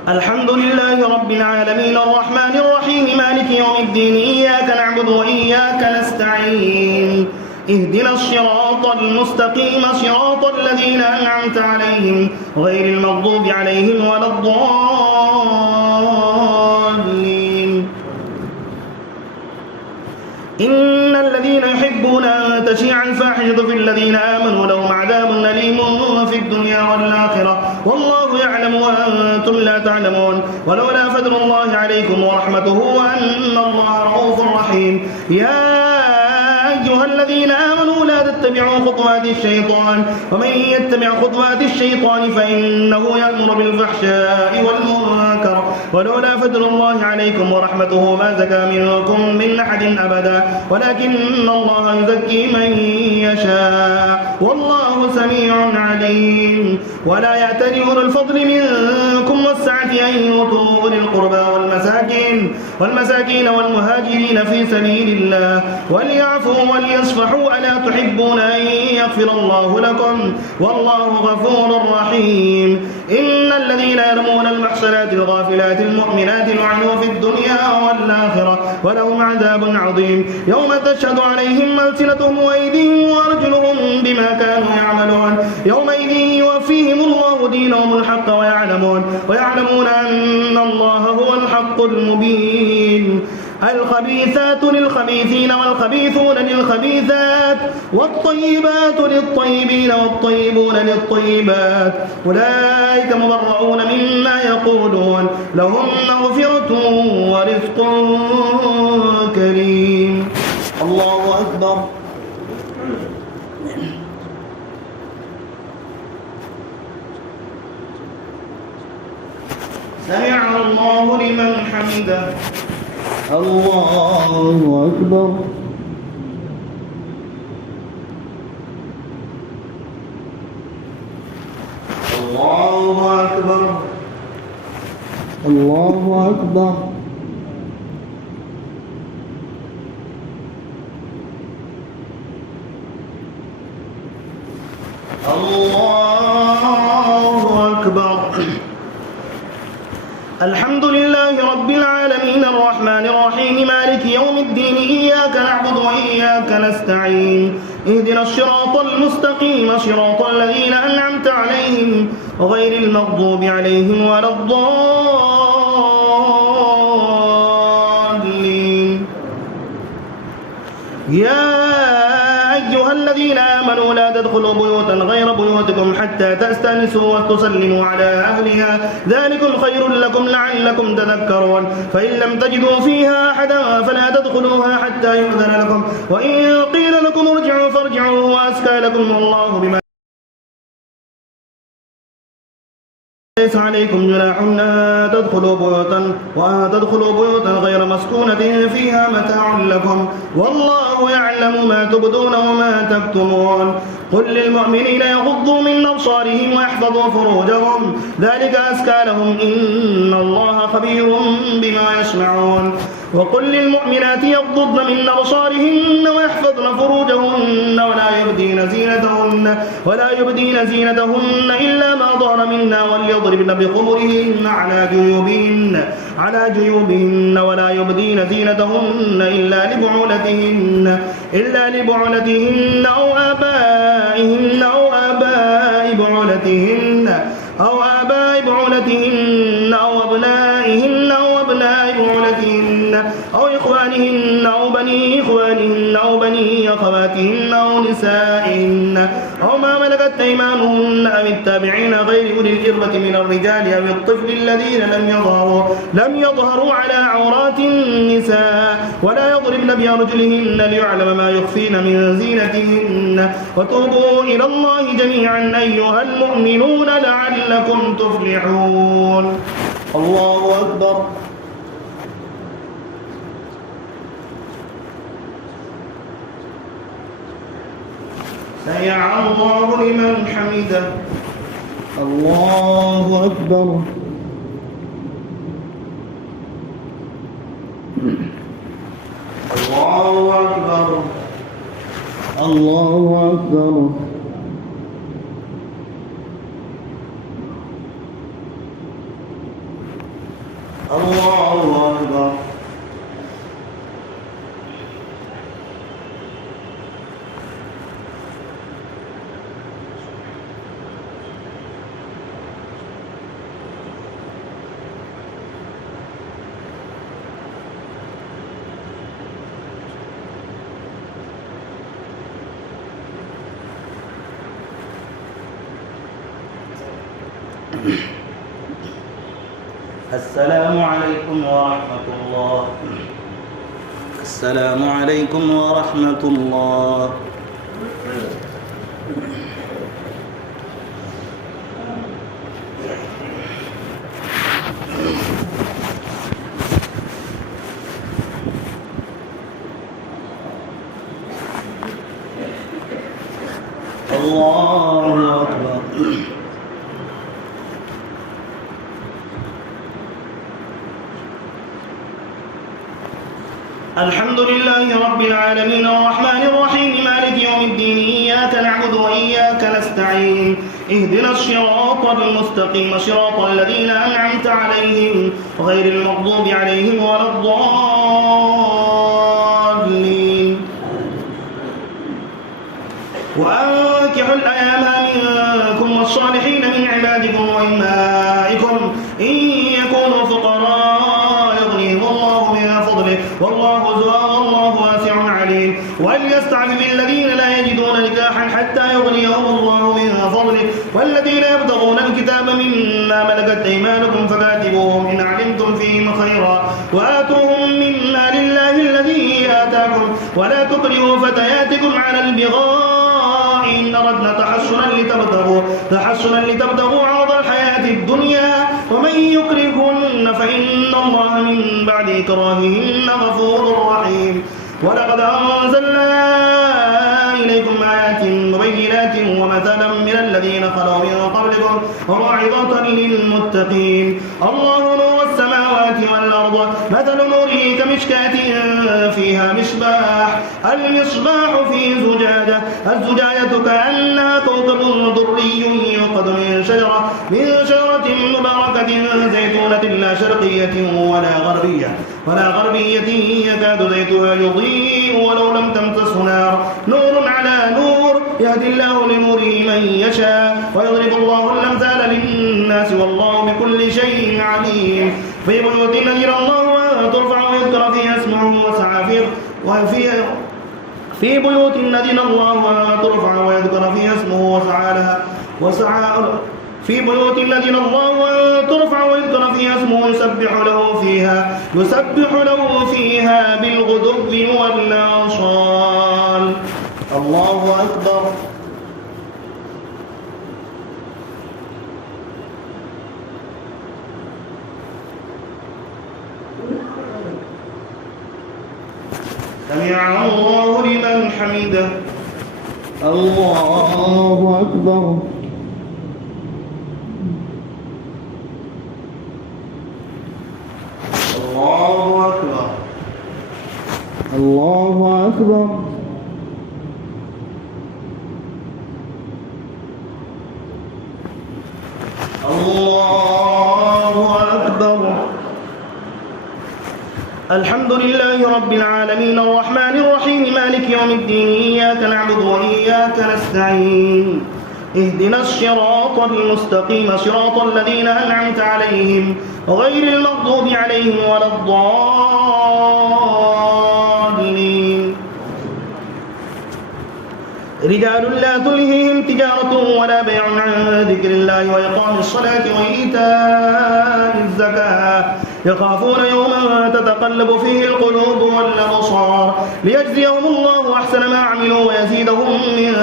الحمد لله رب العالمين الرحمن الرحيم مالك يوم الدين إياك نعبد وإياك نستعين اهدنا الصراط المستقيم صراط الذين أنعمت عليهم غير المغضوب عليهم ولا الضالين إن الذين يحبون أن تشيع الفاحشة في الذين آمنوا لهم عذاب أليم في الدنيا والآخرة والله يعلم وأنتم لا تعلمون ولولا فضل الله عليكم ورحمته وأن الله رؤوف رحيم يا أيها الذين آمنوا لا تتبعوا خطوات الشيطان ومن يتبع خطوات الشيطان فإنه يأمر بالفحشاء والمنكر ولولا فضل الله عليكم ورحمته ما زكى منكم من أحد أبدا ولكن الله يزكي من يشاء والله سميع عليم ولا يأتل أولو الفضل منكم والسعة أن يؤتوا أولي القربى والمساكين والمهاجرين في سبيل الله وليعفوا وليصفحوا ألا تحبون أن يغفر الله لكم والله غفور رحيم إن الذين يرمون المحصنات الغافلات المؤمنات لعنوا في الدنيا والآخرة ولهم عذاب عظيم يوم تشهد عليهم ألسنتهم وأيديهم وأرجلهم بما كانوا يعملون يومئذ يوفيهم الله دينهم الحق ويعلمون أن الله هو الحق المبين الخبيثات للخبيثين والخبيثون للخبيثات والطيبات للطيبين والطيبون للطيبات أولئك مبرؤون مما يقولون لهم مغفرة ورزق كريم الله أكبر سمع الله لمن حمده. الله أكبر. الله أكبر. الله أكبر. الله أكبر. الحمد لله رب العالمين الرحمن الرحيم مالك يوم الدين إياك نعبد وإياك نستعين اهدنا الصراط المستقيم صراط الذين أنعمت عليهم غير المغضوب عليهم ولا الضالين. يا أيها الذين آمنوا لا تدخلوا بيوتا غير بيوتكم حتى تستأنسوا وتسلموا على أهلها ذلكم خير لكم لعلكم تذكرون. فإن لم تجدوا فيها أحدا فلا تدخلوها حتى يؤذن لكم وإن قيل لكم ارجعوا فارجعوا وأزكى لكم والله بما ليس عليكم جناح أن تدخلوا بيوتا غير مسكونة فيها متاع لكم والله يعلم ما تبدون وما تكتمون. قل للمؤمنين يغضوا من أبصارهم ويحفظوا فروجهم ذلك أزكى لهم إن الله خبير بما يصنعون. وقل للمؤمنات يغضضن من أبصارهن ويحفظن فروجهن ولا يبدين زينتهن إلا ما ظهر منها وليضربن بخمرهن على جيوبهن ولا يبدين زينتهن إلا لبعولتهن أو آبائهن أو آباء بعولتهن أو أبنائهن أو أبناء بعولتهن أو إخوانهن أو بني إخوانهن أو بني أخواتهن أو نسائهن أو ما ملكت أيمانهن أو التابعين غير أولي الإربة من الرجال أو الطفل الذين لم يظهروا على عورات النساء ولا يضربن بأرجلهن ليعلم ما يخفين من زينتهن. وتوبوا إلى الله جميعا أيها المؤمنون لعلكم تفلحون. الله أكبر. سمع الله لمن حمده. الله أكبر. الله أكبر. الله أكبر. الله أكبر. السلام عليكم ورحمة الله. السلام عليكم ورحمة الله. الله أكبر. الحمد لله رب العالمين الرحمن الرحيم مالك يوم الدين إياك نعبد وإياك نستعين اهدنا الصراط المستقيم صراط الذين أنعمت عليهم غير المغضوب عليهم ولا الضالين. وأنكحوا الأيام منكم والصالحين من عبادكم وإمائكم إن يكونوا فقراء يغنيهم الله من فضله والله واسع عليم. وليستعفف الذين لا يجدون نكاحا حتى يغنيهم الله من فضله والذين يبتغون الكتاب مما ملكت أيمانكم فكاتبوهم إن علمتم فيهم خيرا وآتوهم مما لله الذي آتاكم ولا تكرهوا فتياتكم على البغاء إن أردنا تحصنا لتبتغوا عرض الحياة الحياة الدنيا ومن يكرهن فإن الله من بعد إكراههن غفور رحيم. ولقد أنزلنا إليكم آيات مبينات ومثلا من الذين خلوا من قبلكم وموعظة للمتقين. الله نور السماوات والأرض مثل نوره كمشكاة فيها مصباح، المصباح في زجاجة، الزجاجة كأنها كوكب دري يوقد من شجرة مباركة زيتونة لا شرقية ولا غربية يكاد زيتها يضيء ولو لم تمسسه نار، نور على نور يهدي الله لنوره من يشاء ويضرب الله الأمثال للناس والله بكل شيء عليم. في بيوت أذن الله أن ترفع ويذكر فيها اسمه في بيوت أذن الله أن ترفع ويذكر فيها اسمه في بيوت الذين الله أن ترفع ويذكر فيها اسمه يسبح له فيها بالغدو والآصال. الله أكبر. سمع الله لمن حمده. الله أكبر. الله أكبر. الله أكبر. الله أكبر. الحمد لله رب العالمين الرحمن الرحيم مالك يوم الدين إياك نعبد وإياك نستعين اهدنا الصراط المستقيم صراط الذين أنعمت عليهم غير المغضوب عليهم ولا الضالين. رجال لا تلهيهم تجارة ولا بيع عن ذكر الله وإقام الصلاة وإيتاء الزكاة يخافون يوما تتقلب فيه القلوب والأبصار ليجزيهم الله أحسن ما عملوا ويزيدهم من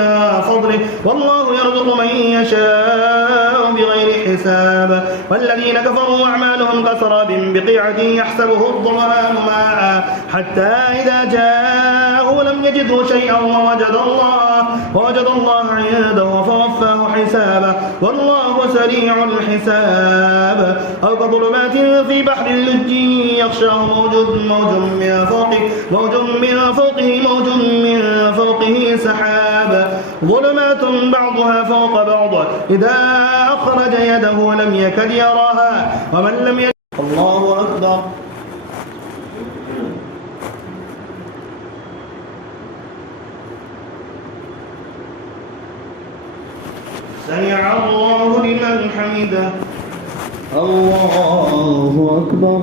فضله والله يرزق من يشاء بغير حساب. والذين كفروا أعمالهم كسراب بقيعة يحسبه الظمآن ماء حتى إذا جاءه لم يجده شيئا ووجد الله عنده فوفاه حسابه والله سريع الحساب. أو كظلمات في بحر اللج يغشاه موج من فوقه سحاب ظلمات بعضها فوق بعض إذا أخرج يده لم يكد يراها ومن لم يكد. الله أكبر. سمع الله لمن حمده. الله أكبر.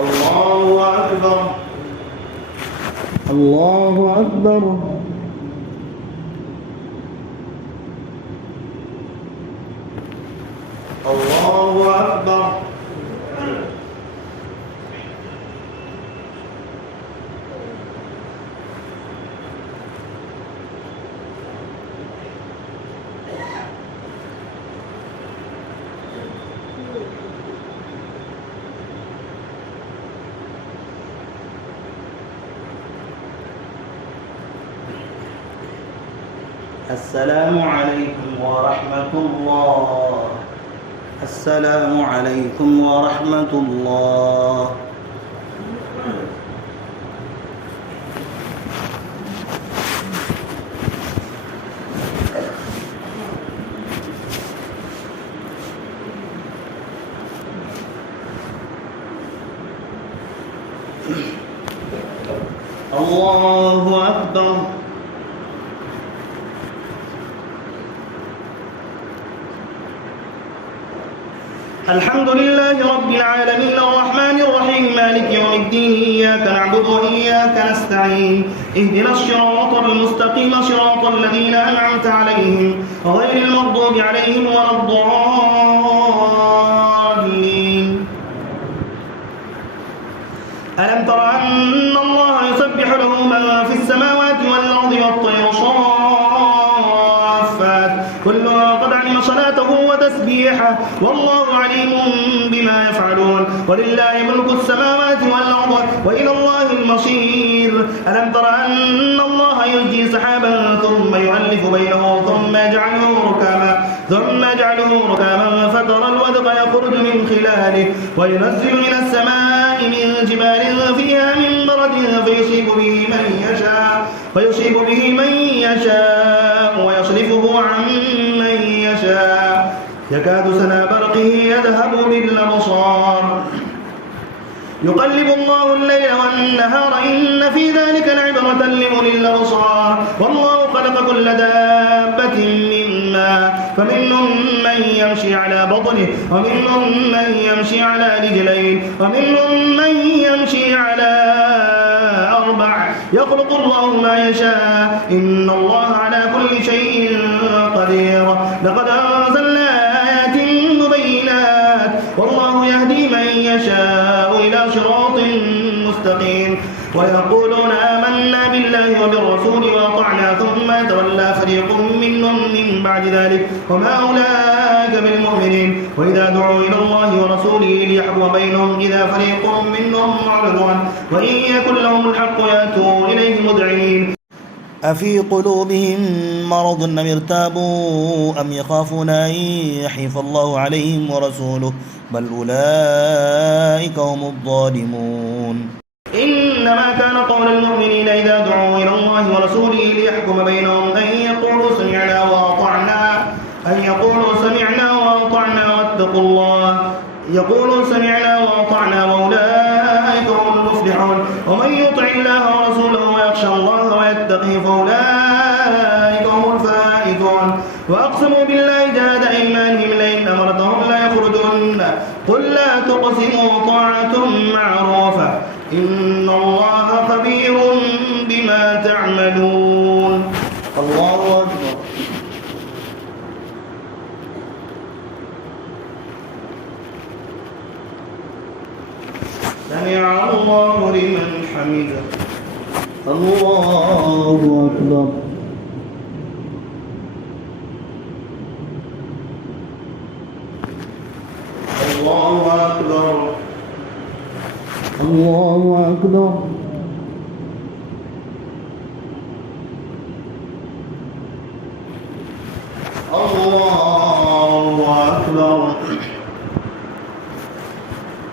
الله أكبر. الله أكبر. الله أكبر. السلام عليكم ورحمة الله. السلام عليكم ورحمة الله. الله أكبر. الحمد لله رب العالمين الرحمن الرحيم مالك يوم الدين إياك نعبد وإياك نستعين اهدنا الصراط المستقيم صراط الذين أنعمت عليهم غير المغضوب عليهم ولا الضالين. ألم تر أن الله يسبح له من في السماوات والأرض والطير والله عليم بما يفعلون ولله ملك السماوات والأرض وإلى الله المصير ألم تر أن الله يزجي سحابا ثم يؤلف بينه ثم يجعله ركاما فترى الودق يخرج من خلاله وينزل من السماء من جبال فيها من برد فيصيب به من يشاء ويصرفه عن من يشاء يكاد سنا برقه يذهب بالأبصار يقلب الله الليل والنهار إن في ذلك لعبرة لأولي الأبصار والله خلق كل دابة من ماء فمنهم من يمشي على بطنه ومنهم من يمشي على رجلين ومنهم من يمشي على أربع يخلق الله ما يشاء إن الله على كل شيء قدير لقد أنزلنا آيات مبينات والله يهدي من يشاء إلى صراط مستقيم ويقولون آمنا بالله وبالرسول وأطعنا ثم يتولى فريق منهم من بعد ذلك وما أولئك بالمؤمنين وإذا دعوا إلى الله ورسوله ليحكم بينهم إذا فريق منهم معرضون وإن يكن لهم الحق يأتوا إليه مذعنين أفي قلوبهم مرض أم ارتابوا أم يخافون أن يحيف الله عليهم ورسوله بل أولئك هم الظالمون إنما كان قول المؤمنين إذا دعوا إلى الله ورسوله ليحكم بينهم أن يقولوا سمعنا وأطعنا واتقوا الله وأولئك هم المفلحون ومن يطع الله ورسوله ويخشى الله ويتقه فأولئك هم الفائزون وأقسموا بالله جهاد أيمانهم لئن أمرتهم لا يخرجون قل لا تقسموا طاعة معروفة إن الله خبير بما تعملون الله أكبر سمع الله لمن حمده الله أكبر الله أكبر الله أكبر الله أكبر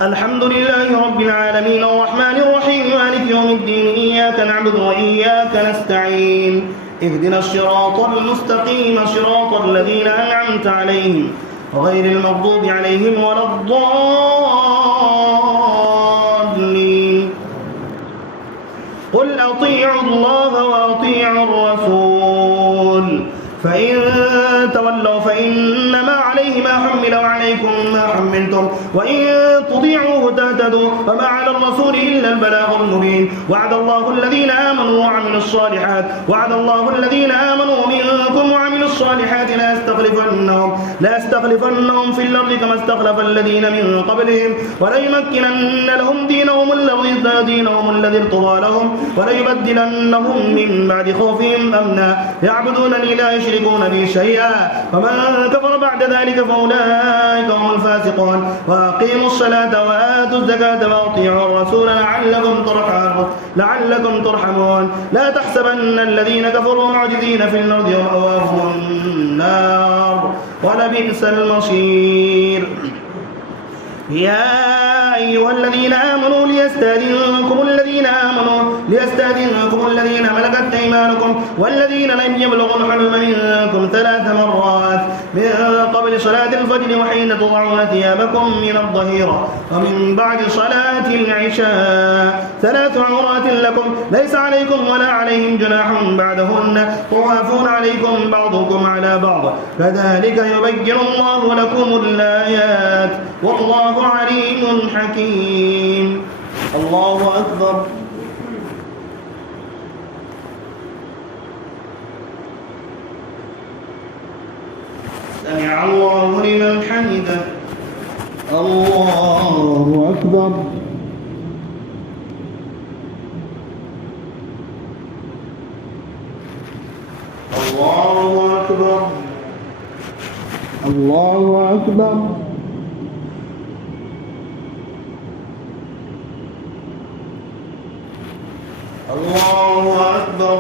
الحمد لله رب العالمين الرحمن الرحيم مالك يوم الدين إياك نعبد وإياك نستعين اهدنا الصراط المستقيم صراط الذين أنعمت عليهم غير المغضوب عليهم ولا الضالين قل أطيعوا الله وأطيعوا الرسول فإن تولوا فإنما عليه ما حمل وعليكم ما حملتم وإن تطيعوه تهتدوا وما على الرسول إلا البلاغ المبين وعد الله الذين آمنوا وعملوا منكم وعملوا الصالحات لا يستخلفنهم في الأرض كما استخلف الذين من قبلهم وليمكنن لهم دينهم الذي ارتضى لهم وليبدلنهم من بعد خوفهم أمنا يعبدونني لا يشركون بي شيئا ومن كفر بعد ذلك فأولئك هم الفاسقون وأقيموا الصلاة وآتوا الزكاة وأطيعوا الرسول لعلكم ترحمون لا تحسبن الذين كفروا معجزين في الأرض ومأواهم النار ولبئس المصير يا أيها الذين آمنوا ليستأذنكم الذين ملكت أيمانكم والذين لم يبلغوا الحلم منكم 3 مرات من قبل صلاة الفجر وحين تضعون ثيابكم من الظهيرة ومن بعد صلاة العشاء 3 عورات لكم ليس عليكم ولا عليهم جناح بعدهن طوافون عليكم بعضكم على بعض كذلك يبين الله لكم الآيات والله عليم حكيم الله أكبر سمع الله لمن حمده الله أكبر الله أكبر الله أكبر الله أكبر.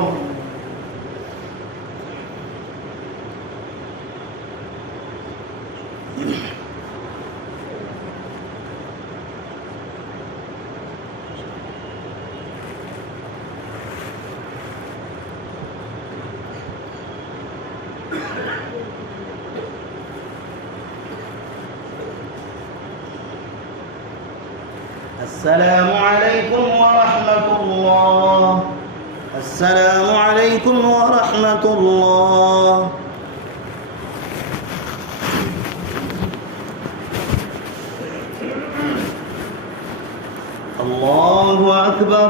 السلام عليكم ورحمة الله. السلام عليكم ورحمة الله. الله أكبر.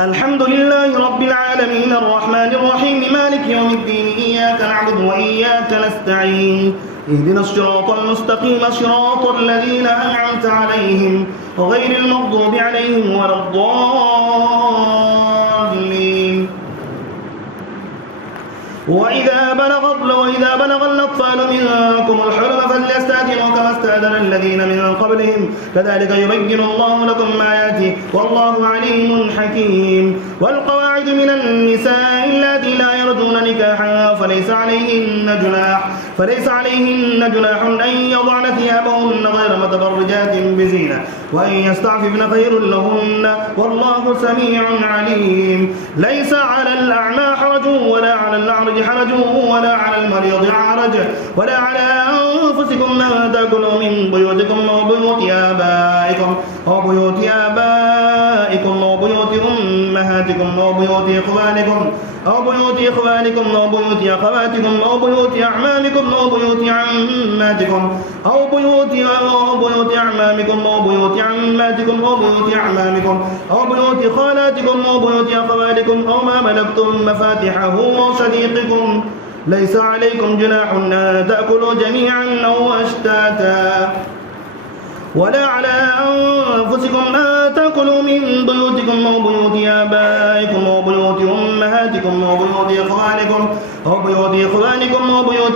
الحمد لله رب العالمين الرحمن الرحيم مالك يوم الدين إياك نعبد وإياك نستعين اهدنا الصراط المستقيم صراط الذين أنعمت عليهم غير المغضوب عليهم ولا الضالين. وإذا بلغ الأطفال منكم الحلم فليستأذنوا كما استأذن الذين من قبلهم كذلك يبين الله لكم آياته والله عليم حكيم. والقواعد من النساء اللاتي لا يرجون نكاحا فليس عليهن جناح أن يضعن ثيابهن غير متبرجات بزينة وأن يستعففن خير لهن والله سميع عليم. ليس على الأعمى حرج ولا على الأعرج حرج ولا على المريض حرج ولا على أنفسكم أن تأكلوا من بيوتكم وبيوت آبائكم وبيوت أمهاتكم وبيوت إخوانكم وبيوت أخواتكم وبيوت أعمامكم وبيوت عماتكم وبيوت خالاتكم وبيوت أخوالكم أو ما ملكتم مفاتحه وصديقكم. ليس عليكم جناح أن تأكلوا جميعا أو أشتاتا ولا على أنفسكم أن تأكلوا من بيوتكم وبيوت آبائكم وبيوت أمهاتكم وبيوت إخوانكم وبيوت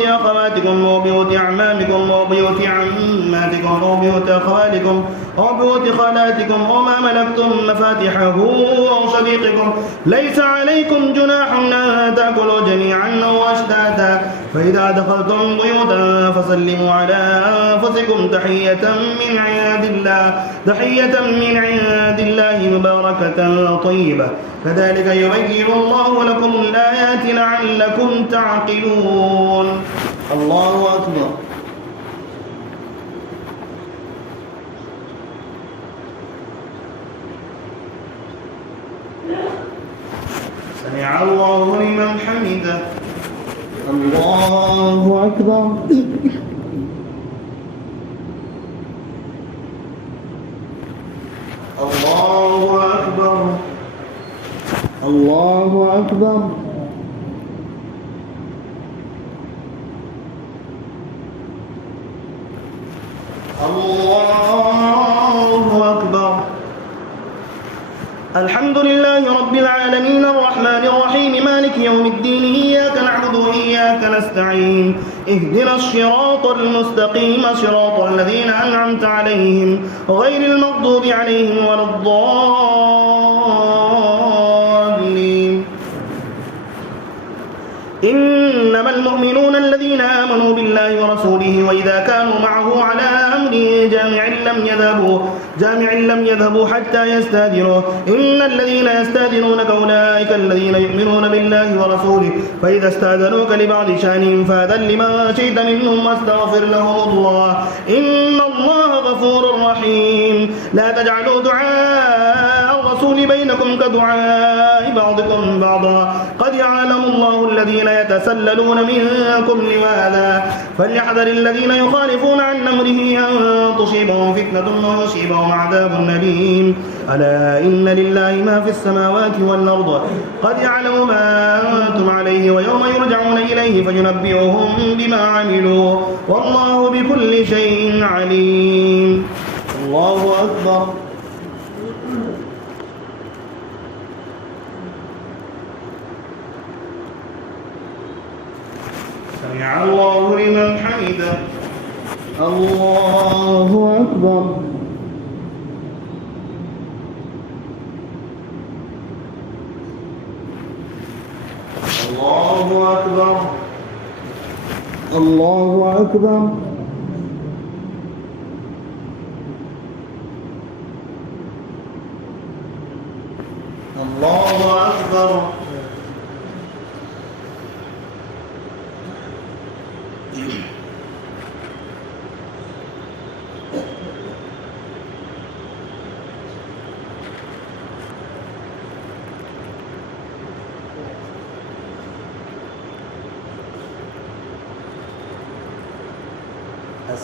أخواتكم وبيوت أعمامكم وبيوت عماتكم وبيوت أخوالكم وبيوت خالاتكم وما ملكتم مفاتحه وصديقكم. ليس عليكم جناح أن تأكلوا جميعا أو أشتاتا فإذا دخلتم بيوتا فسلموا على أنفسكم تحية من عند الله مباركة طيبة كذلك يبين الله لكم الآيات لعلكم تعقلون. الله أكبر. سمع الله لمن حمده. الله أكبر. الله أكبر. الله أكبر. الله أكبر. الحمد لله رب العالمين الرحمن الرحيم مالك يوم الدين إياك نعبد وإياك نستعين اهدنا الصراط المستقيم صراط الذين أنعمت عليهم غير المغضوب عليهم ولا الضالين. إنما المؤمنون الذين آمنوا بالله ورسوله وإذا كانوا معه على أمر جامع لم يذهبوا حتى يستأذنوه إن الذين يستأذنونك أولئك الذين يؤمنون بالله ورسوله فإذا استأذنوك لبعض شأنهم فأذن لمن شئت منهم واستغفر لهم الله إن الله غفور رحيم. لا تجعلوا دعاء الرسول بينكم كدعاء بعضكم بعضا قد يعلم الله الذين يتسللون منكم لواذا فليحذر الذين يخالفون عن أمره أن تصيبهم فتنة ويصيبهم عذاب أليم. ألا إن لله ما في السماوات والأرض قد يعلم ما أنتم عليه ويوم يرجعون إليه فينبئهم بما عملوا والله بكل شيء عليم. الله أكبر. سمع الله لمن حمده. الله أكبر. الله أكبر. الله أكبر. الله أكبر.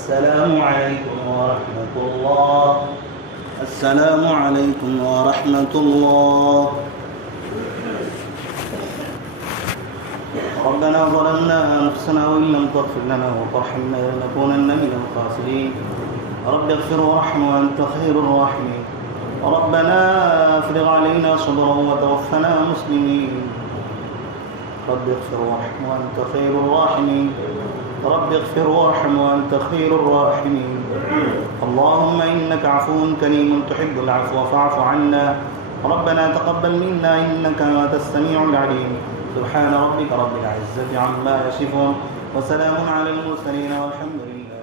السلام عليكم ورحمة الله. السلام عليكم ورحمة الله. ربنا ظلمنا أنفسنا وإن لم تغفر لنا وترحمنا لنكونن من الخاسرين. رب اغفر وارحم وأنت خير الراحمين. ربنا افرغ علينا صبرا وتوفنا مسلمين. رب اغفر وارحم وأنت خير الراحمين. رب اغفر وارحم وأنت خير الراحمين. اللهم إنك عفو كريم تحب العفو فاعف عنا. ربنا تقبل منا إنك أنت السميع العليم. سبحان ربك رب العزة عما يصفون وسلام على المرسلين والحمد لله.